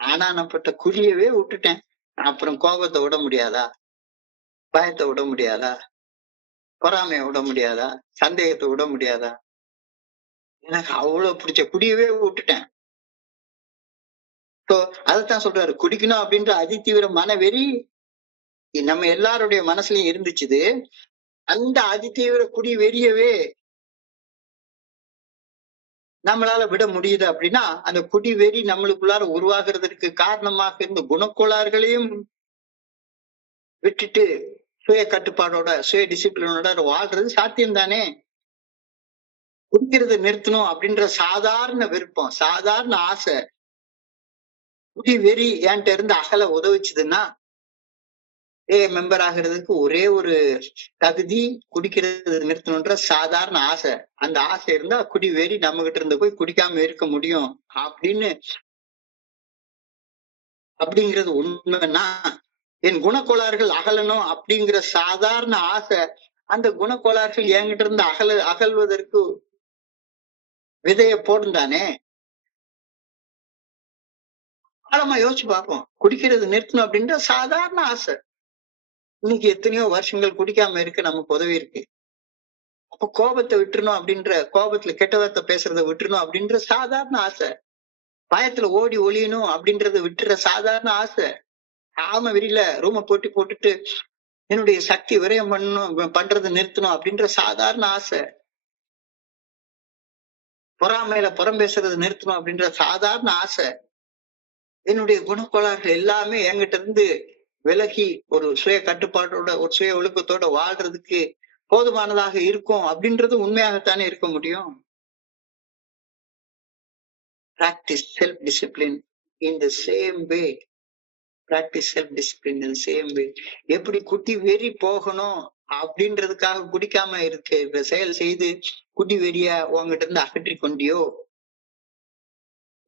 ஆனா நான் பட்ட குடியவே விட்டுட்டேன். அப்புறம் கோபத்தை விட முடியாதா? பயத்தை விட முடியாதா? பொறாமையை விட முடியாதா? சந்தேகத்தை விட முடியாதா? எனக்கு அவ்வளவு பிடிச்ச குடியவே விட்டுட்டேன். சோ அதைத்தான் சொல்றாரு, குடிக்கணும் அப்படின்ற அதிதீவிர மனவெறி நம்ம எல்லாருடைய மனசுலயும் இருந்துச்சு. அந்த அதிதீவிர குடி வெறியவே நம்மளால விட முடியுது அப்படின்னா, அந்த குடி வெறி நம்மளுக்குள்ளார உருவாகிறதுக்கு காரணமாக இருந்த குணக்கோளாறுகளையும் விட்டுட்டு சுய கட்டுப்பாடோட, சுய டிசிப்ளினோட வாழ்றது சாத்தியம் தானே. குடிக்கிறத நிறுத்தணும் அப்படின்ற சாதாரண விருப்பம், சாதாரண ஆசை, குடி வெறி என்கிட்ட இருந்து அகல உதவிச்சுதுன்னா, மெம்பர் ஆகிறதுக்கு ஒரே ஒரு தகுதி குடிக்கிறது நிறுத்தணும்ன்ற சாதாரண ஆசை. அந்த ஆசை இருந்தா குடி வெறி நம்ம கிட்ட இருந்து போய் குடிக்காம இருக்க முடியும் அப்படிங்கிறது உண்மைன்னா, என் குணக்கோளாறுகள் அகலணும் அப்படிங்கிற சாதாரண ஆசை அந்த குணக்கோளாறுகள் என்கிட்ட இருந்து அகல்வதற்கு விதைய போடும் தானே. ஆழமா யோசிச்சு பார்ப்போம். குடிக்கிறது நிறுத்தணும் அப்படின்ற சாதாரண ஆசை இன்னைக்கு எத்தனையோ வருஷங்கள் குடிக்காம இருக்க நமக்கு உதவி இருக்கு. அப்ப கோபத்தை விட்டுறணும் அப்படின்ற, கோபத்துல கெட்ட வார்த்தை பேசுறத விட்டுறணும் அப்படின்ற சாதாரண ஆசை, பயத்துல ஓடி ஒளியணும் அப்படின்றத விட்டுற சாதாரண ஆசை, ஆம விரியில ரூம போட்டுட்டு என்னுடைய சக்தி விரயம் பண்றதை நிறுத்தணும் அப்படின்ற சாதாரண ஆசை, பொறாமையில புறம் பேசுறது நிறுத்தணும் அப்படின்ற சாதாரண ஆசை, என்னுடைய குணக்கோளாறுகள் எல்லாமே என்கிட்ட இருந்து விலகி ஒரு சுய கட்டுப்பாட்டோட, ஒரு சுய ஒழுக்கத்தோட வாழ்றதுக்கு போதுமானதாக இருக்கும் அப்படின்றது உண்மையாகத்தானே இருக்க முடியும். Practice self discipline in the same way. Practice self discipline in same way. எப்படி குடி வெறி போகணும் அப்படின்றதுக்காக குடிக்காம இருக்க செயல் செய்து குடி வெறிய உங்ககிட்ட இருந்து அகற்றி கொண்டியோ,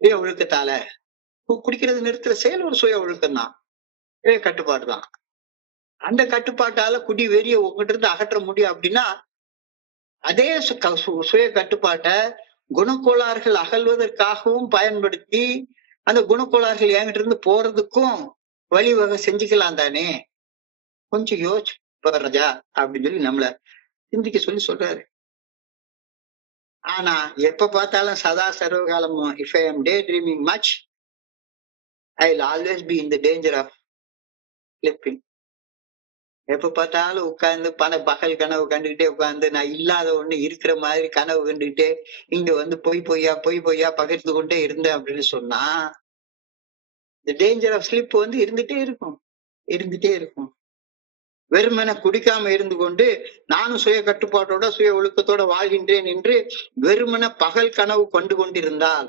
சுய ஒழுக்கத்தால குடிக்கிறது நிறுத்துற செயல் ஒரு சுய ஒழுக்கம் தான், கட்டுப்பாடுதான். அந்த கட்டுப்பாட்டால குடி வெறிய உங்ககிட்ட இருந்து அகற்ற முடியும் அப்படின்னா, அதே சுய கட்டுப்பாட்டை குணக்கோளாறுகள் அகல்வதற்காகவும் பயன்படுத்தி அந்த குணக்கோளாறுகள் என்கிட்ட இருந்து போறதுக்கும் வழிவகை செஞ்சுக்கலாம் தானே. கொஞ்சம் யோசிச்சு ராஜா அப்படின்னு சொல்லி நம்மள சிந்திக்க சொல்லி சொல்றாரு. ஆனா எப்ப பார்த்தாலும் சதா சர்வகாலமும் if I am daydreaming much, I will always be in the danger of slipping. எப்ப பார்த்தாலும் உட்கார்ந்து பகல் கனவு கண்டுகிட்டே உட்கார்ந்து நான் இல்லாத ஒண்ணு இருக்கிற மாதிரி கனவு கண்டுகிட்டே இங்க வந்து பொய் பொய்யா பகிர்ந்து கொண்டே இருந்தேன் அப்படின்னு சொன்னா, இந்த டேஞ்சர் ஆஃப் ஸ்லிப் வந்து இருந்துட்டே இருக்கும். வெறுமனை குடிக்காம இருந்து கொண்டு நானும் சுய கட்டுப்பாட்டோட சுய ஒழுக்கத்தோட வாழ்கின்றேன் என்று வெறுமனை பகல் கனவு கொண்டிருந்தால்,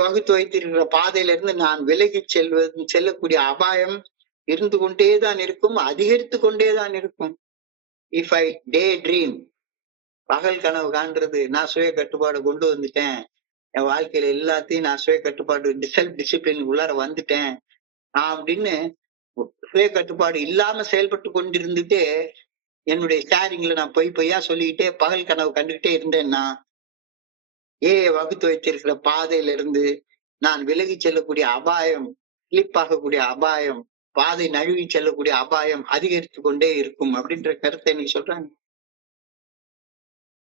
வகுத்து வைத்திருக்கிற பாதையில இருந்து நான் விலகி செல்லக்கூடிய அபாயம் இருந்து கொண்டேதான் இருக்கும், அதிகரித்து கொண்டேதான் இருக்கும். இஃப் ஐ டே ட்ரீம், பகல் கனவு காண்றது, நான் சுய கட்டுப்பாடு கொண்டு வந்துட்டேன், என் வாழ்க்கையில எல்லாத்தையும் நான் சுய கட்டுப்பாடு செல்ஃப் டிசிப்ளின் உள்ளார வந்துட்டேன் அப்படின்னு சுய கட்டுப்பாடு இல்லாம செயல்பட்டு கொண்டிருந்துட்டு என்னுடைய ஷேரிங்ல நான் பொய்யா சொல்லிக்கிட்டே பகல் கனவு கண்டுகிட்டே இருந்தேன்னா வகுத்து வைத்திருக்கிற பாதையில இருந்து நான் விலகி செல்லக்கூடிய அபாயம், ஸ்லிப் ஆகக்கூடிய அபாயம், பாதை நழுவி செல்லக்கூடிய அபாயம் அதிகரித்து கொண்டே இருக்கும் அப்படின்ற கருத்தை இன்னைக்கு சொல்றாங்க.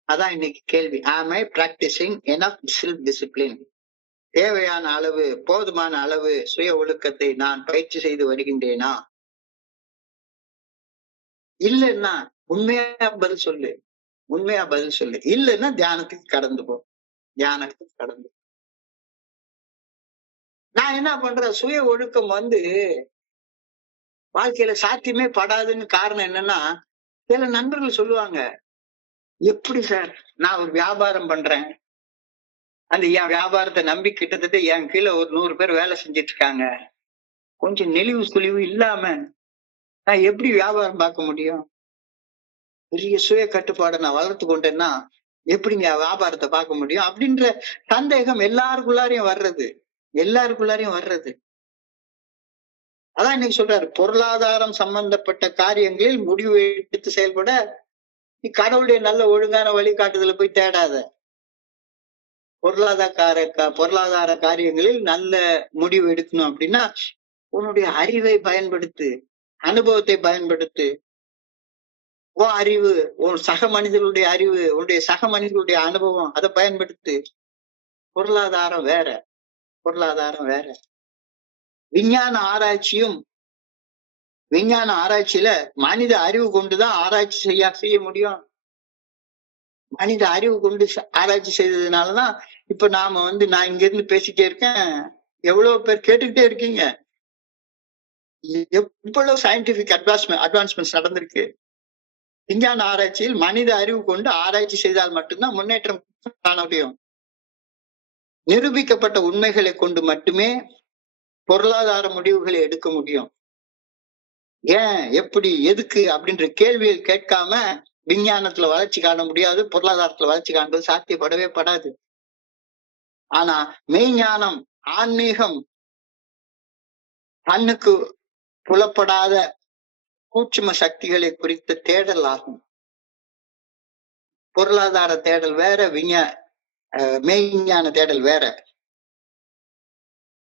அதான் இன்னைக்கு கேள்வி. ஆம் ஐ பிராக்டிசிங் எனஃப் செல்ஃப் டிசிப்ளின்? தேவையான அளவு, போதுமான அளவு சுய ஒழுக்கத்தை நான் பயிற்சி செய்து வருகின்றேனா? இல்லைன்னா உண்மையா பதில் சொல்லு, உண்மையா பதில் சொல்லு. இல்லைன்னா தியானத்துக்கு கடந்து போ, தியானத்துக்கு கடந்து. நான் என்ன பண்றேன், சுய ஒழுக்கம் வாழ்க்கையில சாத்தியமே படாதுன்னு காரணம் என்னன்னா, சில நண்பர்கள் சொல்லுவாங்க, எப்படி சார் நான் ஒரு வியாபாரம் பண்றேன், அந்த என் வியாபாரத்தை நம்பி கிட்டத்தட்ட என் கீழே ஒரு 100 பேர் வேலை செஞ்சிட்டு இருக்காங்க, கொஞ்சம் நெளிவு சுழிவு இல்லாம நான் எப்படி வியாபாரம் பார்க்க முடியும்? பெரிய சுய கட்டுப்பாடை நான் வளர்த்து கொண்டேன்னா எப்படிங்க வியாபாரத்தை பார்க்க முடியும் அப்படின்ற சந்தேகம் எல்லாருக்குள்ளாரையும் வர்றது. அதான் இன்னைக்கு சொல்றாரு, பொருளாதாரம் சம்பந்தப்பட்ட காரியங்களில் முடிவு எடுத்து செயல்பட நீ கடவுளுடைய நல்ல ஒழுங்கான வழிகாட்டுதல போய் தேடாத. பொருளாதார காரியங்களில் நல்ல முடிவு எடுக்கணும் அப்படின்னா உன்னுடைய அறிவை பயன்படுத்து, அனுபவத்தை பயன்படுத்து. உன் அறிவு, உன் சக மனிதர்களுடைய அறிவு, உன்னுடைய சக மனிதர்களுடைய அனுபவம், அதை பயன்படுத்து. பொருளாதாரம் வேற. விஞ்ஞான ஆராய்ச்சியில மனித அறிவு கொண்டுதான் ஆராய்ச்சி செய்ய முடியும். மனித அறிவு கொண்டு ஆராய்ச்சி செய்ததுனாலதான் இப்ப நாம நான் இங்க இருந்து பேசிட்டே இருக்கேன், எவ்வளவு பேர் கேட்டுக்கிட்டே இருக்கீங்க. எவ்வளவு சயின்டிபிக் அட்வான்ஸ்மெண்ட்ஸ் நடந்திருக்கு. விஞ்ஞான ஆராய்ச்சியில் மனித அறிவு கொண்டு ஆராய்ச்சி செய்தால் மட்டும்தான் முன்னேற்றம் காண முடியும். நிரூபிக்கப்பட்ட உண்மைகளை கொண்டு மட்டுமே பொருளாதார முடிவுகளை எடுக்க முடியும். ஏன், எப்படி, எதுக்கு அப்படின்ற கேள்வியை கேட்காம விஞ்ஞானத்துல வளர்ச்சி காண முடியாது, பொருளாதாரத்துல வளர்ச்சி காண்பது சாத்தியப்படவே படாது. ஆனா மெய்ஞானம், ஆன்மீகம் கண்ணுக்கு புலப்படாத சூட்சும சக்திகளை குறித்த தேடல் ஆகும். பொருளாதார தேடல் வேற, மெய்ஞான தேடல் வேற.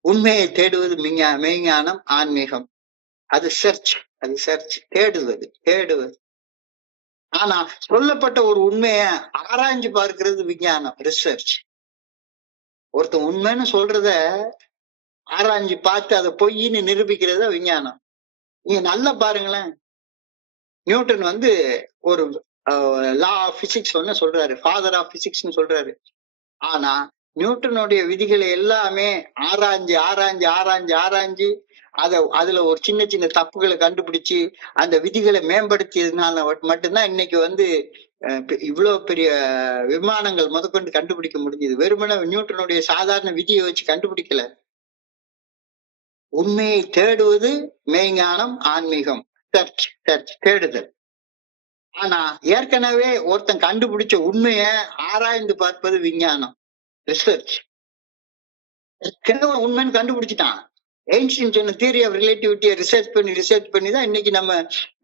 உண்மையை தேடுவது மெய்ஞானம், ஆன்மீகம். அது சர்ச், தேடுவது. ஆனா சொல்லப்பட்ட ஒரு உண்மைய ஆராய்ஞ்சு பார்க்கிறது விஞ்ஞானம், ரிசர்ச். ஒருத்தன் உண்மைன்னு சொல்றத ஆராய்ஞ்சு பார்த்து அதை பொய்ன்னு நிரூபிக்கிறத விஞ்ஞானம். நீங்க நல்லா பாருங்களேன், நியூட்டன் ஒரு லா ஆஃப் பிசிக்ஸ் சொல்றாரு, ஃபாதர் ஆஃப் பிசிக்ஸ்னு சொல்றாரு. ஆனா நியூட்டனுடைய விதிகளை எல்லாமே ஆராய்ஞ்சு அதுல ஒரு சின்ன சின்ன தப்புகளை கண்டுபிடிச்சு அந்த விதிகளை மேம்படுத்தியதுனால மட்டும்தான் இன்னைக்கு இவ்வளவு பெரிய விமானங்கள் முதற்கொண்டு கண்டுபிடிக்க முடிஞ்சது. வெறுமனே நியூட்டனுடைய சாதாரண விதியை வச்சு கண்டுபிடிக்கல. உண்மையை தேடுவது மெய்ஞானம், ஆன்மீகம், தேடுதல். ஆனா ஏற்கனவே ஒருத்தன் கண்டுபிடிச்ச உண்மைய ஆராய்ந்து பார்ப்பது விஞ்ஞானம், ரிசர்ச். ஏற்கனவே உண்மைன்னு கண்டுபிடிச்சிட்டான். ஐன்ஸ்டீன் சொன்ன தியரி ஆஃப் ரிலேட்டிவிட்டியை ரிசர்ச் பண்ணி தான் இன்னைக்கு நம்ம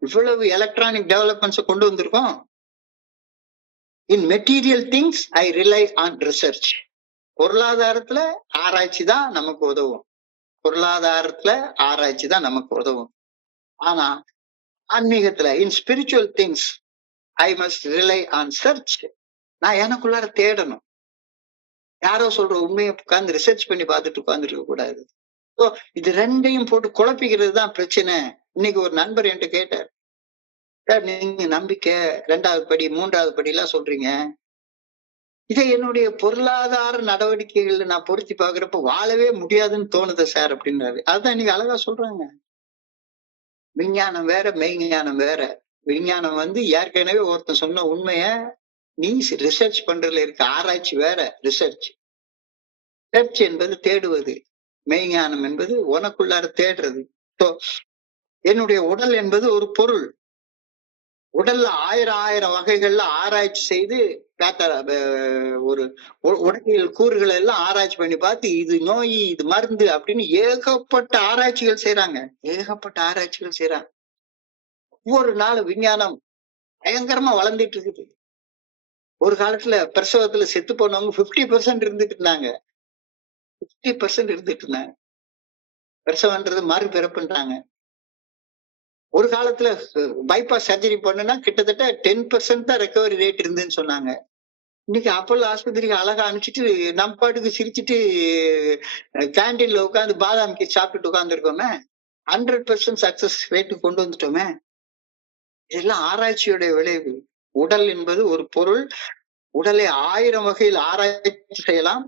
இவ்வளவு எலக்ட்ரானிக் டெவலப்மெண்ட்ஸ் கொண்டு வந்திருக்கோம். In material things I rely on research. பொருளாதாரத்துல ஆராய்ச்சி தான் நமக்கு உதவும். ஆனா ஆன்மீகத்துல in spiritual things I must rely on search. நான் எனக்குள்ளார தேடணும். யாரோ சொல்ற உண்மையை உட்கார்ந்து ரிசர்ச் பண்ணி பார்த்துட்டு உட்கார்ந்துட்டு இருக்க கூடாது. இது ரெண்டையும் போட்டு குழப்பிக்கிறது தான் பிரச்சனை. இன்னைக்கு ஒரு நண்பர் என்கிட்ட கேட்டார், சார் நீங்க நம்பிக்கை 2வது படி 3வது படி எல்லாம் சொல்றீங்க, இதை என்னுடைய பொருளாதார நடவடிக்கைகள்ல நான் பொருத்தி பாக்குறப்ப வாழவே முடியாதுன்னு தோணுது சார் அப்படின்னாரு. அதுதான் இன்னைக்கு அழகா சொல்றாங்க. விஞ்ஞானம் வேற, மெய்ஞானம் வேற. விஞ்ஞானம் ஏற்கனவே ஒருத்தன் சொன்ன உண்மைய நீ ரிசர்ச் பண்றதுல இருக்க ஆராய்ச்சி வேற, ரிசர்ச். என்பது தேடுவது, மெய்ஞானம் என்பது உனக்குள்ளார தேடுறது. என்னுடைய உடல் என்பது ஒரு பொருள். உடல்ல ஆயிரம் வகைகள்ல ஆராய்ச்சி செய்து ஒரு உடலியல் கூறுகளை எல்லாம் ஆராய்ச்சி பண்ணி பார்த்து இது நோய் இது மருந்து அப்படின்னு ஏகப்பட்ட ஆராய்ச்சிகள் செய்யறாங்க. ஒவ்வொரு நாள் விஞ்ஞானம் பயங்கரமா வளர்ந்துட்டு இருக்குது. ஒரு காலத்துல பிரசவத்துல செத்து போனவங்க 50% இருந்துட்டு இருந்தாங்க. பிரசவன்றது மறுபிறப்புன்றாங்க. ஒரு காலத்துல பைபாஸ் சர்ஜரி பண்ணுனா கிட்டத்தட்ட 10% தான் ரெக்கவரி ரேட் இருந்துன்னு சொன்னாங்க. இன்னைக்கு அப்போலோ ஆஸ்பத்திரிக்கு அழகா அனுப்பிச்சிட்டு நம்ம பாட்டுக்கு சிரிச்சுட்டு கேண்டீன்ல உட்காந்து பாதாம் கீ சாப்பிட்டுட்டு உட்காந்துருக்கோமே, 100% சக்சஸ் ரேட்டு கொண்டு வந்துட்டோமே. இதெல்லாம் ஆராய்ச்சியுடைய விளைவு. உடல் என்பது ஒரு பொருள். உடலை 1000 வகையில் ஆராய்ச்சி செய்யலாம்.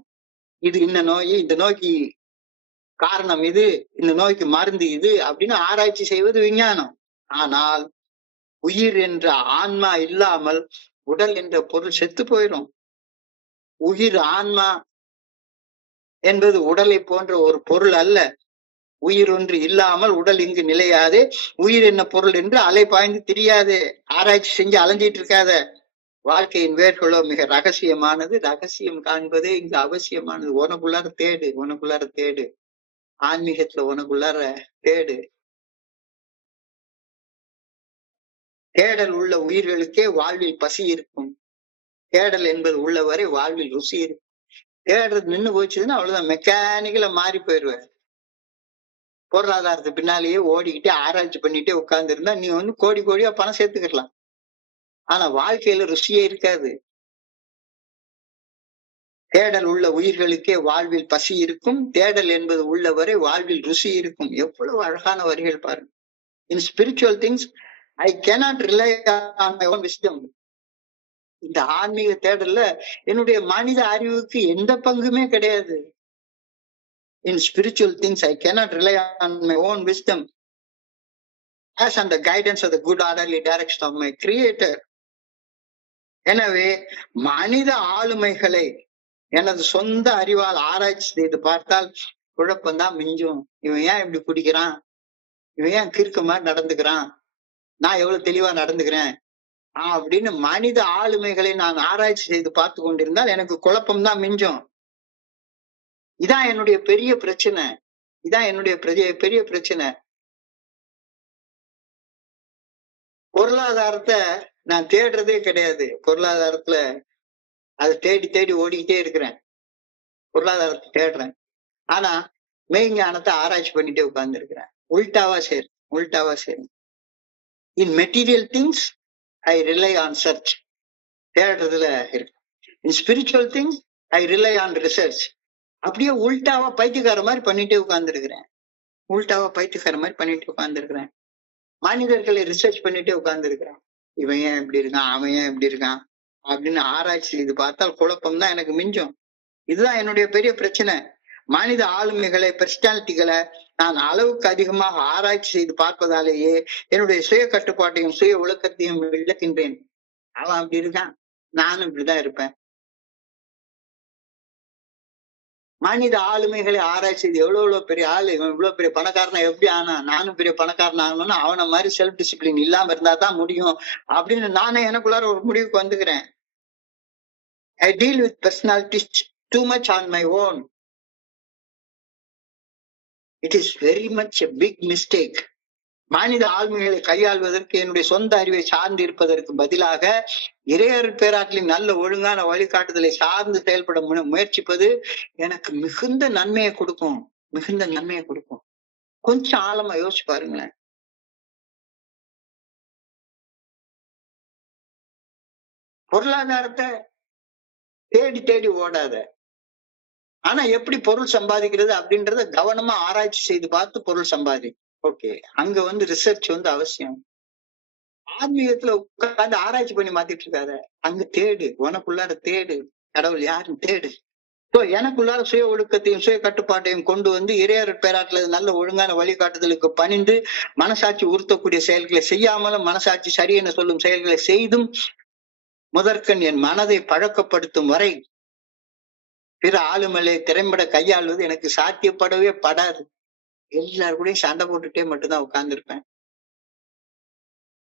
இது இந்த நோய், இந்த நோய்க்கு காரணம் இது, இந்த நோய்க்கு மருந்து இது அப்படின்னு ஆராய்ச்சி செய்வது விஞ்ஞானம். ஆனால் உயிர் என்ற ஆன்மா இல்லாமல் உடல் என்ற பொருள் செத்து போயிடும். உயிர் ஆன்மா என்பது உடலை போன்ற ஒரு பொருள் அல்ல. உயிர் ஒன்று இல்லாமல் உடல் இங்கு நிலையாது. உயிர் என்ன பொருள் என்று அலை பாய்ந்து தெரியாது. ஆராய்ச்சி செஞ்சு அலைஞ்சிட்டு இருக்காத. வாழ்க்கையின் வேர்களோ மிக ரகசியமானது. ரகசியம் காண்பதே இங்கு அவசியமானது. உனக்குள்ளார தேடு. ஆன்மீகத்துல உனக்குள்ளார தேடு. தேடல் உள்ள உயிர்களுக்கே வாழ்வில் பசி இருக்கும். தேடல் என்பது உள்ளவரை வாழ்வில் ருசி இருக்கும். தேடுறது நின்னு போச்சுன்னா அவ்வளவுதான், மெக்கானிக்கலா மாறி போயிடுவேன். பொருளாதாரத்து பின்னாலேயே ஓடிக்கிட்டே ஆராய்ச்சி பண்ணிட்டே உட்கார்ந்து இருந்தா நீ வந்து கோடியா பணம் சேர்த்துக்கலாம். ஆனா வாழ்க்கையில ருசியே இருக்காது. தேடல் உள்ள உயிர்களுக்கே வாழ்வில் பசி இருக்கும். தேடல் என்பது உள்ளவரை வாழ்வில் ருசி இருக்கும். எவ்வளவு அழகான வரிகள் பாருங்க. இன் spiritual things I cannot rely on my own wisdom. இந்த ஆன்மீக தேடல்ல என்னுடைய மனித அறிவுக்கு எந்த பங்குமே கிடையாது. இன் spiritual things I cannot rely on my own wisdom as on the guidance of the good orderly direction of my creator. எனவே மனித ஆளுமைகளை எனது சொந்த அறிவால் ஆராய்ச்சி செய்து பார்த்தால் குழப்பம்தான் மிஞ்சும். இவன் ஏன் இப்படி குடிக்கிறான், இவன் ஏன் கிறுக்கு மாதிரி நடந்துக்கிறான், நான் எவ்வளவு தெளிவா நடந்துக்கிறேன் அப்படின்னு மனித ஆளுமைகளை நான் ஆராய்ச்சி செய்து பார்த்து கொண்டிருந்தால் எனக்கு குழப்பம்தான் மிஞ்சும். இதான் என்னுடைய பெரிய பிரச்சனை. பொருளாதாரத்தை நான் தேடுறதே கிடையாது. பொருளாதாரத்துல அதை தேடி ஓடிக்கிட்டே இருக்கிறேன். பொருளாதாரத்தை தேடுறேன். ஆனா மெய்ஞானத்தை ஆராய்ச்சி பண்ணிட்டே உட்கார்ந்து இருக்கிறேன். உல்டாவா சரி. In material things I rely on search. தேடுறதுல இருக்கு. In spiritual things I rely on research. அப்படியே உல்டாவா பைத்தியக்கார மாதிரி பண்ணிட்டே உட்கார்ந்து இருக்கிறேன். மனிதர்களை ரிசர்ச் பண்ணிட்டே உட்கார்ந்து இருக்கிறேன். இவன் ஏன் இப்படி இருக்கான், அவன் ஏன் இப்படி இருக்கான் அப்படின்னு ஆராய்ச்சி செய்து பார்த்தால் குழப்பம் தான் எனக்கு மிஞ்சும். இதுதான் என்னுடைய பெரிய பிரச்சனை. மனித ஆளுமைகளை, பெர்சனாலிட்டிகளை நான் அளவுக்கு அதிகமாக ஆராய்ச்சி செய்து பார்ப்பதாலேயே என்னுடைய சுய கட்டுப்பாட்டையும் சுய ஒழுக்கத்தையும் இழக்கின்றேன். அவன் அப்படி இருக்கான், நானும் இப்படிதான் இருப்பேன். மனித ஆளுமைகளை ஆராய்ச்சி செய்து எவ்வளவு பெரிய ஆளு, இவன் இவ்வளவு பெரிய பணக்காரனா எப்படி ஆனா, நானும் பெரிய பணக்காரன் ஆகணும்னு அவனை மாதிரி செல்ஃப் டிசிப்ளின் இல்லாம இருந்தா தான் முடியும் அப்படின்னு நானே எனக்குள்ளார ஒரு முடிவுக்கு வந்துக்கிறேன். I deal with personalities too much on my own. It is very much a big mistake. மனித ஆளுமைகளை கையாள்வதற்கு என்னுடைய சொந்த அறிவை சார்ந்து இருப்பதற்கு பதிலாக இறையருள் பேராற்றலின் நல்ல ஒழுங்கான வழிகாட்டுதலை சார்ந்து செயல்பட முயற்சிப்பது எனக்கு மிகுந்த நன்மையை கொடுக்கும். கொஞ்சம் ஆழமா யோசிச்சு பாருங்களேன். பொருளாதாரத்தை தேடி ஓடாத. ஆனா எப்படி பொருள் சம்பாதிக்கிறது அப்படின்றத கவனமா ஆராய்ச்சி செய்து பார்த்து பொருள் சம்பாதி. ஓகே, அங்க வந்து ரிசர்ச் வந்து அவசியம். ஆன்மீகத்துல உட்கார்ந்து ஆராய்ச்சி பண்ணி மாத்திட்டு இருக்காத. அங்க தேடு, உனக்குள்ளார தேடு, கடவுள் யாருன்னு தேடு. சோ எனக்குள்ளார சுய ஒழுக்கத்தையும் சுய கட்டுப்பாட்டையும் கொண்டு வந்து இறையருள் பேராற்றல நல்ல ஒழுங்கான வழிகாட்டுதலுக்கு பணிந்து மனசாட்சி உறுத்தக்கூடிய செயல்களை செய்யாமலும் மனசாட்சி சரியென சொல்லும் செயல்களை செய்தும் முதற்கண் என் மனதை பழக்கப்படுத்தும் வரை பிற ஆளுமலை திறம்பட கையாள்வது எனக்கு சாத்தியப்படவே படாது. எல்லாரு கூடயும் சண்டை போட்டுட்டே மட்டும்தான் உட்கார்ந்துருப்பேன்.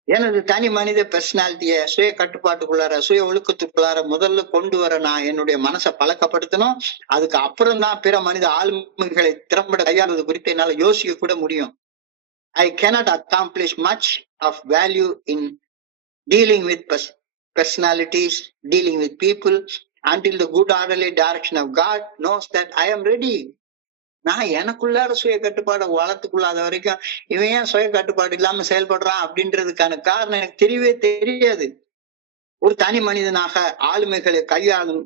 எனது தனி மனித பெர்சனாலிட்டிய சுய கட்டுப்பாட்டுக்குள்ளார, சுய ஒழுக்கத்துக்குள்ளார முதல்ல கொண்டு வர நான் என்னுடைய மனசை பழக்கப்படுத்தணும். அதுக்கு அப்புறம் தான் பிற மனித ஆளுமைகளை திறம்பட கையாளுவது குறித்து என்னால யோசிக்க கூட முடியும். I cannot accomplish much of value in dealing with personalities, dealing with people, until the good orderly direction of God knows that I am ready. நான் எனக்குள்ளார சுய கட்டுப்பாடை வளர்த்துக்குள்ளாத வரைக்கும் இவன் ஏன் சுய கட்டுப்பாடு இல்லாம செயல்படுறான் அப்படின்றதுக்கான காரணம் எனக்கு தெரியவே தெரியாது. ஒரு தனி மனிதனாக ஆளுமைகளை கையாளும்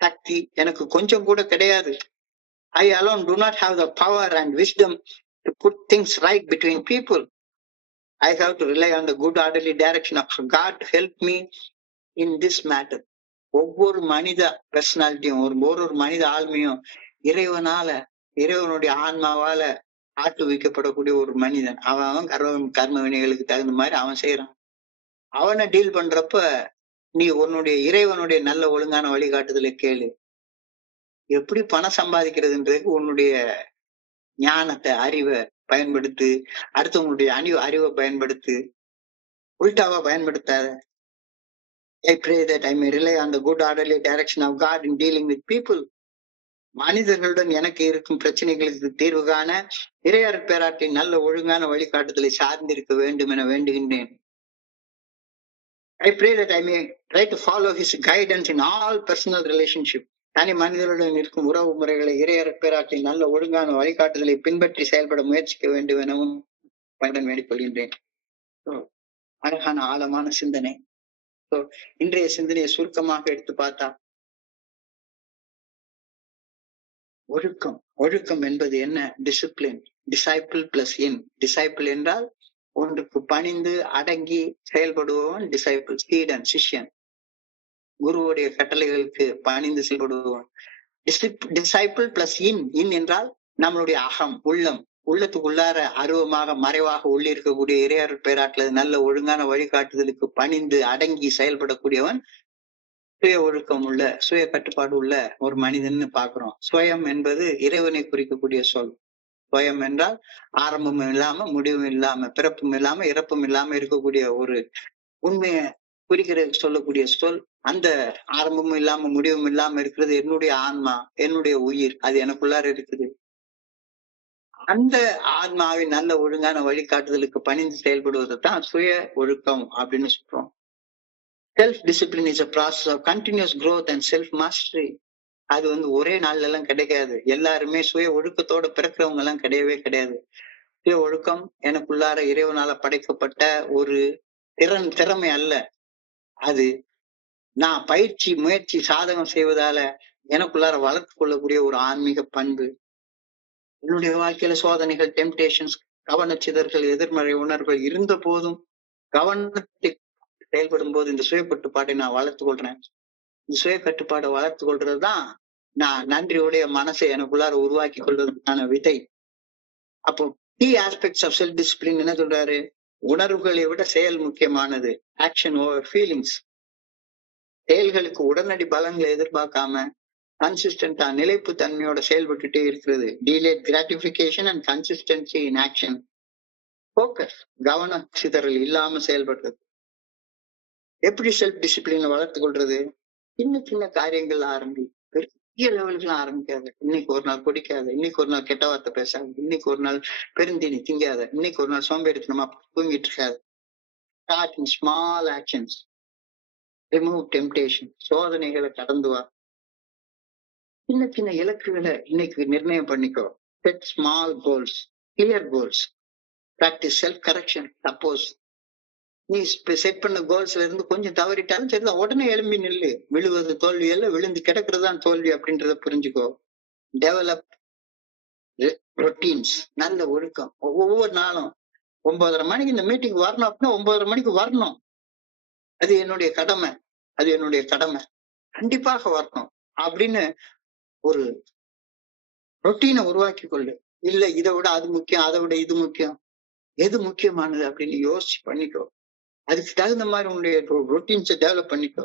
சக்தி எனக்கு கொஞ்சம் கூட கிடையாது. I alone do not have the power and wisdom to put things right between people. I have to rely on the good orderly direction of God to help me in this matter. ஒவ்வொரு மனித பெர்சனாலிட்டியும் ஒரு மனித ஆளுமையும் இறைவனுடைய ஆன்மாவால ஆட்டுவிக்கப்படக்கூடிய ஒரு மனிதன். அவன் கர்ம வினைகளுக்கு தகுந்த மாதிரி அவன் செய்யறான். அவனை டீல் பண்றப்ப நீ உன்னுடைய இறைவனுடைய நல்ல ஒழுங்கான வழிகாட்டுதலை கேளு. எப்படி பணம் சம்பாதிக்கிறதுன்றது உன்னுடைய ஞானத்தை, அறிவை பயன்படுத்து. அடுத்தவங்களுடைய அறிவை பயன்படுத்து. உல்டாவா பயன்படுத்தாத. I pray that I may rely on the good orderly direction of God in dealing with people. மனிதர்களுடன் எனக்கு இருக்கும் பிரச்சனைகளுக்கு தீர்வு காண இறையர் பேராட்டின் நல்ல ஒழுங்கான வழிகாட்டுதலை சார்ந்திருக்க வேண்டும் என வேண்டுகின்றேன். I pray that I may try to follow his guidance in all personal relationship. தனி மனிதர்களுடன் இருக்கும் உறவு முறைகளை இறையர் பேராட்டின் நல்ல ஒழுங்கான வழிகாட்டுதலை பின்பற்றி செயல்பட முயற்சிக்க வேண்டும் எனவும் வேண்டிக் கொள்கின்றேன். அழகான ஆழமான சிந்தனை. இன்றைய சிந்தனையை சுருக்கமாக எடுத்து பார்த்தா, ஒழுக்கம் என்பது என்ன? டிசிப்ளின். டிசைபிள் பிளஸ் இன். டிசைபிள் என்றால் ஒன்றுக்கு பணிந்து அடங்கி செயல்படுபவன் டிசைபிள். ஸ்டூடெண்ட், சிஷ்யன். குருவுடைய கட்டளைகளுக்கு பணிந்து செயல்படுபவன். டிசைபிள் பிளஸ் இன் என்றால் நம்மளுடைய அகம், உள்ளத்துக்குள்ளார அருவமாக மறைவாக உள்ளிருக்கக்கூடிய இறையர் பேராட்டுல நல்ல ஒழுங்கான வழிகாட்டுதலுக்கு பணிந்து அடங்கி செயல்படக்கூடியவன் சுய ஒழுக்கம் உள்ள, சுய கட்டுப்பாடு உள்ள ஒரு மனிதன்னு பாக்குறோம். சுயம் என்பது இறைவனை குறிக்கக்கூடிய சொல். சுயம் என்றால் ஆரம்பமும் இல்லாம, முடிவும் இல்லாம, பிறப்பும் இல்லாம, இறப்பும் இல்லாம இருக்கக்கூடிய ஒரு உண்மையை குறிக்கிற சொல்லக்கூடிய சொல். அந்த ஆரம்பமும் இல்லாம, முடிவும் இல்லாம இருக்கிறது என்னுடைய ஆன்மா, என்னுடைய உயிர். அது எனக்குள்ளார இருக்குது. அந்த ஆன்மாவின் நல்ல ஒழுங்கான வழிகாட்டுதலுக்கு பணிந்து செயல்படுவது தான் சுய ஒழுக்கம் அப்படின்னு சொல்றோம். Self discipline is a process of continuous growth and self mastery. அது ஒரே நாள்ல எல்லாம் கிடைக்காது. எல்லாருமே சுய ஒழுக்கத்தோட பிறக்கிறவங்க எல்லாம் கிடையவே கிடையாது. சுய ஒழுக்கம் எனக்குள்ளார இறைவனால படைக்கப்பட்ட ஒரு திறமை அல்ல. அது நான் பயிற்சி, முயற்சி, சாதகம் செய்வதால எனக்குள்ளார வளர்த்து கொள்ளக்கூடிய ஒரு ஆன்மீக பண்பு. என்னுடைய வாழ்க்கையில சோதனைகள், டெம்டேஷன்ஸ், கவனச்சிதறல்கள், எதிர்மறை உணர்வுகள் இருந்த போதும் கவனத்தை செயல்படும் போது இந்த சுய கட்டுப்பாட்டை நான் வளர்த்து கொள்றேன். இந்த சுய கட்டுப்பாடை வளர்த்து கொள்றதுதான் நான் நன்றியுடைய மனசை எனக்குள்ளார உருவாக்கி கொள்வதற்கான விதை. அப்போ key aspects of self discipline என்ன சொல்றாரு? உணர்வுகளை விட செயல் முக்கியமானது. Action over feelings. செயல்களுக்கு உடனடி பலன்களை எதிர்பார்க்காம கன்சிஸ்டன்டா நிலைப்பு தன்மையோட செயல்பட்டுட்டே இருக்கிறது. Delayed gratification and consistency in action. Focus, கவன சிதறல் இல்லாம செயல்படுறது. எப்படி செல்ஃப் டிசிப்ளினை வளர்த்து கொள்றது? சின்ன சின்ன காரியங்கள் ஆரம்பி, பெரிய லெவலுக்குலாம் ஆரம்பிக்காத. இன்னைக்கு ஒரு நாள் குடிக்காத, இன்னைக்கு ஒரு நாள் கெட்ட வார்த்தை பேசாத, இன்னைக்கு ஒரு நாள் பெருந்தீனி திங்காத, இன்னைக்கு ஒரு நாள் சோம்பேறித்தனமா தூங்கிட்டு இருக்காது. Start in small actions. Remove temptation. சோதனைகளை கடந்து வா. சின்ன சின்ன இலக்குகளை இன்னைக்கு நிர்ணயம் பண்ணிக்கோ. Set small goals, clear goals. Practice self correction. Suppose நீ செட் பண்ண கோல்ஸ்ல இருந்து கொஞ்சம் தவறிட்டாலும் சரிதான், உடனே எழும்பி நில்லு. விழுவது தோல்வி அல்ல, விழுந்து கிடக்குறதுதான் தோல்வி அப்படின்றத புரிஞ்சுக்கோ. Develop routines. நல்ல ஒழுக்கம். ஒவ்வொரு நாளும் 9:30 மணிக்கு இந்த மீட்டிங் வரணும் அப்படின்னா 9:30 மணிக்கு வரணும். அது என்னுடைய கடமை, அது என்னுடைய கடமை. கண்டிப்பாக வரணும் அப்படின்னு ஒரு ரொட்டீனை உருவாக்கி கொள்ளு. இல்ல இதை விட அது முக்கியம், அதை விட இது முக்கியம், எது முக்கியமானது அப்படின்னு யோசிச்சு பண்ணிக்கோ. அதுக்கு தகுந்த மாதிரி உன்னுடைய ரொட்டீன்ஸை டெவலப் பண்ணிக்கோ.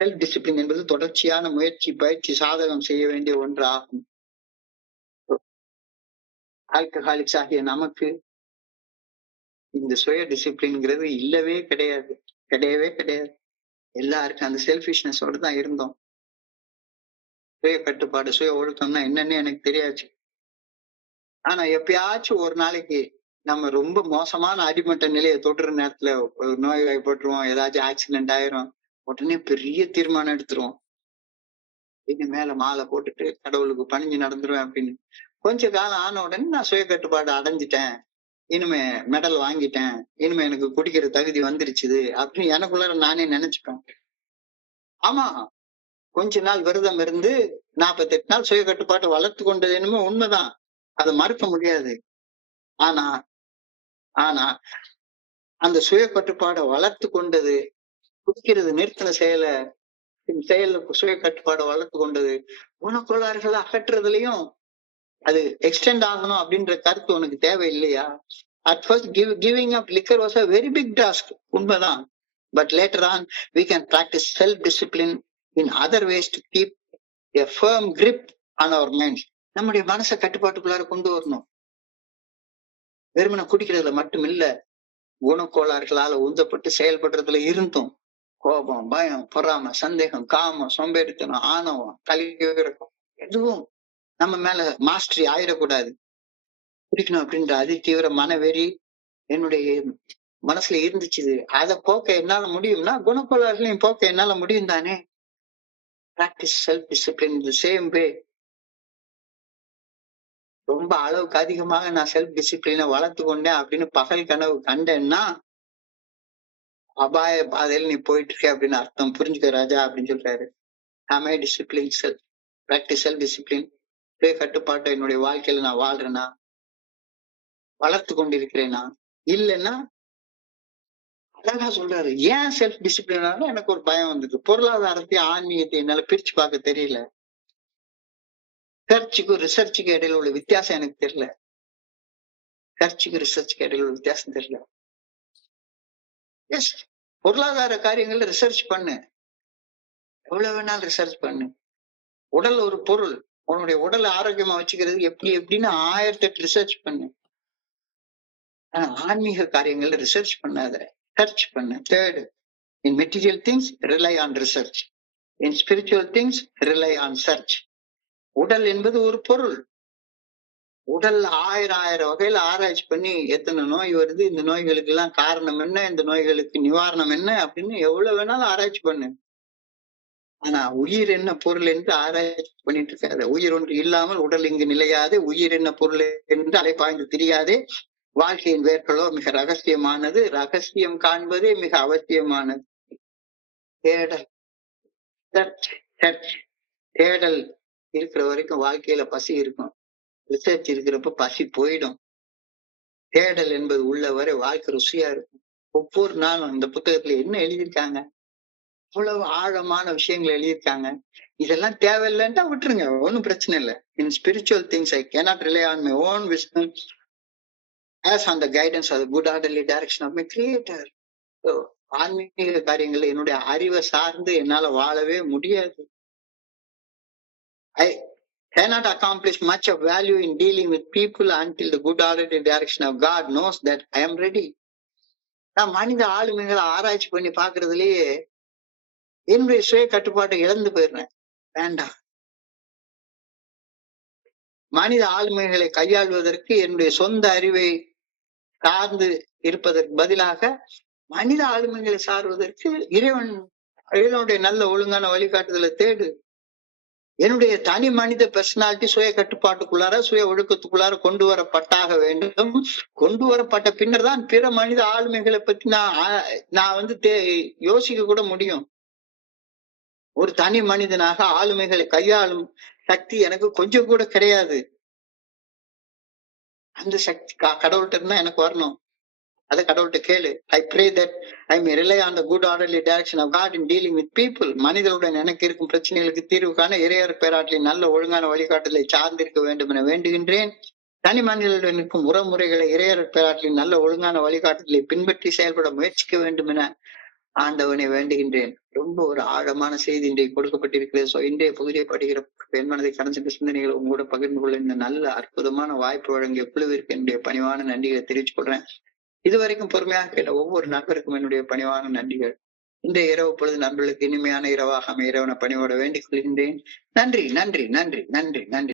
செல்ஃப் டிசிப்ளின் என்பது தொடர்ச்சியான முயற்சி, பயிற்சி, சாதகம் செய்ய வேண்டிய ஒன்று ஆகும். ஆல்கஹாலிக்ஸ் ஆகிய நமக்கு இந்த சுய டிசிப்ளின்ங்கிறது இல்லவே கிடையாது. கிடையவே கிடையாது. எல்லாருக்கும் அந்த செல்ஃபிஷ்னஸோட தான் இருந்தோம். சுய கட்டுப்பாடு, சுய ஒழுக்கம்னா என்னன்னே எனக்கு தெரியாது. ஆனா எப்பயாச்சும் ஒரு நாளைக்கு நம்ம ரொம்ப மோசமான அடிமட்ட நிலையை தொடுற நேரத்துல ஒரு நோய்வாய்ப்பட்டுருவோம், ஏதாச்சும் ஆக்சிடென்ட் ஆயிரும். உடனே பெரிய தீர்மானம் எடுத்துருவோம். மேல மாலை போட்டுட்டு கடவுளுக்கு பணிஞ்சு நடந்துருவேன் அப்படின்னு. கொஞ்ச காலம் ஆன உடனே நான் சுய கட்டுப்பாடு அடைஞ்சிட்டேன். இனிமே மெடல் வாங்கிட்டேன். இனிமே எனக்கு குடிக்கிற தகுதி வந்துருச்சுது அப்படின்னு எனக்குள்ளார நானே நினைச்சுப்பேன். ஆமா, கொஞ்ச நாள் விரதம் இருந்து 48 நாள் சுய கட்டுப்பாட்டை வளர்த்து கொண்டது என்னமோ உண்மைதான். அதை மறுக்க முடியாது. ஆனா ஆனா அந்த சுய கட்டுப்பாடை வளர்த்து கொண்டது, குடிக்கிறது நிறுத்தின செயல்ல சுய கட்டுப்பாடை வளர்த்து கொண்டது, குணக்கோளாறுகளை அகற்றுறதுலயும் அது எக்ஸ்டெண்ட் ஆகணும் அப்படின்ற கருத்து உனக்கு தேவை இல்லையா? At first, giving up liquor was a very big task. உண்மைதான். But later on, we can practice self-discipline in other ways to keep a firm grip on our minds. நம்முடைய மனசை கட்டுப்பாட்டுக்குள்ளார கொண்டு வரணும். வெறுமனை குடிக்கிறதுல மட்டும் இல்ல, குணக்கோளாறுகளால உந்தப்பட்டு செயல்படுறதுல இருந்தும் கோபம், பயம், பொறாமை, சந்தேகம், காமம், சோம்பேறித்தனம், ஆணவம், கலிவிரக்கம் எதுவும் நம்ம மேல மாஸ்டரி ஆயிடக்கூடாது. குடிக்கணும் அப்படின்ற அதி தீவிர மனவெறி என்னுடைய மனசுல இருந்துச்சு. அதை போக்க என்னால முடியும்னா குணக்கோளாறுகளையும் போக்க என்னால முடியும் தானே. Practice self discipline the same way. ரொம்ப அளவுக்கு அதிகமாக நான் செல்ஃப் டிசிப்ளினை வளர்த்து கொண்டேன் அப்படின்னு பகல் கனவு கண்டேன்னா அபாய பாதையில் நீ போயிட்டு இருக்க அப்படின்னு அர்த்தம். புரிஞ்சுக்க ராஜா அப்படின்னு சொல்றாரு. ஆமே discipline self practice self discipline கட்டுப்பாட்டை என்னுடைய வாழ்க்கையில நான் வாழ்றேன்னா, வளர்த்து கொண்டிருக்கிறேனா இல்லைன்னா, அழகா சொல்றாரு. ஏன் செல்ஃப் டிசிப்ளினால எனக்கு ஒரு பயம் வந்தது. பொருளாதாரத்தையும் ஆன்மீகத்தை என்னால பிரிச்சு பார்க்க தெரியல. சர்ச்சுக்கும் ரிசர்ச்சுக்கு இடையில உள்ள வித்தியாசம் எனக்கு தெரியல. சர்ச்சுக்கு ரிசர்ச்சுக்கு இடையில உள்ள வித்தியாசம் தெரியல. எஸ், பொருளாதார காரியங்கள்ல ரிசர்ச் பண்ணு, எவ்வளவு வேணாலும் ரிசர்ச் பண்ணு. உடல் ஒரு பொருள், உன்னுடைய உடலை ஆரோக்கியமா வச்சுக்கிறது எப்படி எப்படின்னு 1008 ரிசர்ச் பண்ணு. ஆனா ஆன்மீக காரியங்கள்ல ரிசர்ச் பண்ணாத, சர்ச் பண்ணு, தேடு. In material things, rely on research. In spiritual things, rely on search. உடல் என்பது ஒரு பொருள். உடல்ல ஆயிரம் வகையில ஆராய்ச்சி பண்ணி எத்தனை நோய் வருது, இந்த நோய்களுக்கு எல்லாம் காரணம் என்ன, இந்த நோய்களுக்கு நிவாரணம் என்ன அப்படின்னு எவ்வளவு வேணாலும் ஆராய்ச்சி பண்ணு. ஆனா உயிர் என்ன பொருள் என்று ஆராய்ச்சி பண்ணிட்டு இருக்காது. உயிர் ஒன்று இல்லாமல் உடல் இங்கு நிலையாது, உயிர் என்ன பொருள் என்று அலைப்பாய்ந்து தெரியாதே. வாழ்க்கையின் வேர்களோ மிக ரகசியமானது, ரகசியம் காண்பதே மிக அவசியமானது. தேடல், தேடல் இருக்கிற வரைக்கும் வாழ்க்கையில பசி இருக்கும். ரிசர்ச் இருக்கிறப்ப பசி போயிடும். தேடல் என்பது உள்ள வரை வாழ்க்கை ருசியா இருக்கும். ஒவ்வொரு நாளும் இந்த புத்தகத்துல என்ன எழுதியிருக்காங்க, இவ்வளவு ஆழமான விஷயங்கள் எழுதியிருக்காங்க. இதெல்லாம் தேவையில்லைன்னா விட்டுருங்க, ஒன்னும் பிரச்சனை இல்லை. இன் spiritual things I cannot rely on my own wisdom as on the guidance of the good orderly direction of my creator. So, ஆன்மீக காரியங்கள்ல என்னுடைய அறிவை சார்ந்து என்னால வாழவே முடியாது. I cannot accomplish much of value in dealing with people until the good orderly direction of God knows that I am ready. நான் மனித ஆளுமைகளை ஆராய்ச்சி பண்ணி பாக்குறதுலயே என்னுடைய சுய கட்டுப்பாட்டை இழந்து போயிடுறேன். வேண்டாம். மனித ஆளுமைகளை கையாள்வதற்கு என்னுடைய சொந்த அறிவை சார்ந்து இருப்பதற்கு பதிலாக மனித ஆளுமைகளை சார்வதற்கு இறைவனுடைய நல்ல ஒழுங்கான வழிகாட்டுதலை தேடு. என்னுடைய தனி மனித பெர்சனாலிட்டி சுய கட்டுப்பாட்டுக்குள்ளார, சுய ஒழுக்கத்துக்குள்ளார கொண்டு வரப்பட்டாக வேண்டும். கொண்டு வரப்பட்ட பின்னர் தான் பிற மனித ஆளுமைகளை பத்தி நான் யோசிக்க கூட முடியும். ஒரு தனி மனிதனாக ஆளுமைகளை கையாளும் சக்தி எனக்கு கொஞ்சம் கூட கிடையாது. அந்த சக்தி கடவுள்கிட்ட இருந்தா எனக்கு வரணும். அதை கடவுள்கிட்ட கேளு. I pray that I may rely on the good orderly direction of God in dealing with people. மனிதர்களுடன் எனக்கு இருக்கும் பிரச்சனைகளுக்கு தீர்வு காண இறையர் பேராற்றலின் நல்ல ஒழுங்கான வழிகாட்டுதலை சார்ந்திருக்க வேண்டும் என வேண்டுகின்றேன். தனி மனிதர்களுடன் இருக்கும் உறவுமுறைகளை இறையர் பேராற்றலின் நல்ல ஒழுங்கான வழிகாட்டுதலை பின்பற்றி செயல்பட முயற்சிக்க வேண்டும் என ஆண்டவனை வேண்டுகின்றேன். ரொம்ப ஒரு ஆழமான செய்தி இன்றைக்கு கொடுக்கப்பட்டிருக்கிறது. இன்றைய பகுதியை படிக்கிற பெண் மனதை கடந்த சிந்தனைகளை உங்களோட பகிர்ந்து கொள்ள இந்த நல்ல அற்புதமான வாய்ப்பு வழங்கிய குழுவிற்கு என்னுடைய பணிவான நன்றிகளை தெரிவித்துக் கொள்றேன். இதுவரைக்கும் பொறுமையாக கேட்ட ஒவ்வொரு நண்பருக்கும் என்னுடைய பணிவான நன்றிகள். இந்த இரவு பொழுது நண்பர்களுக்கு இனிமையான இரவாக அமைய இறைவனை பணிவோட வேண்டிக் கொள்கின்றேன். நன்றி, நன்றி, நன்றி, நன்றி, நன்றி.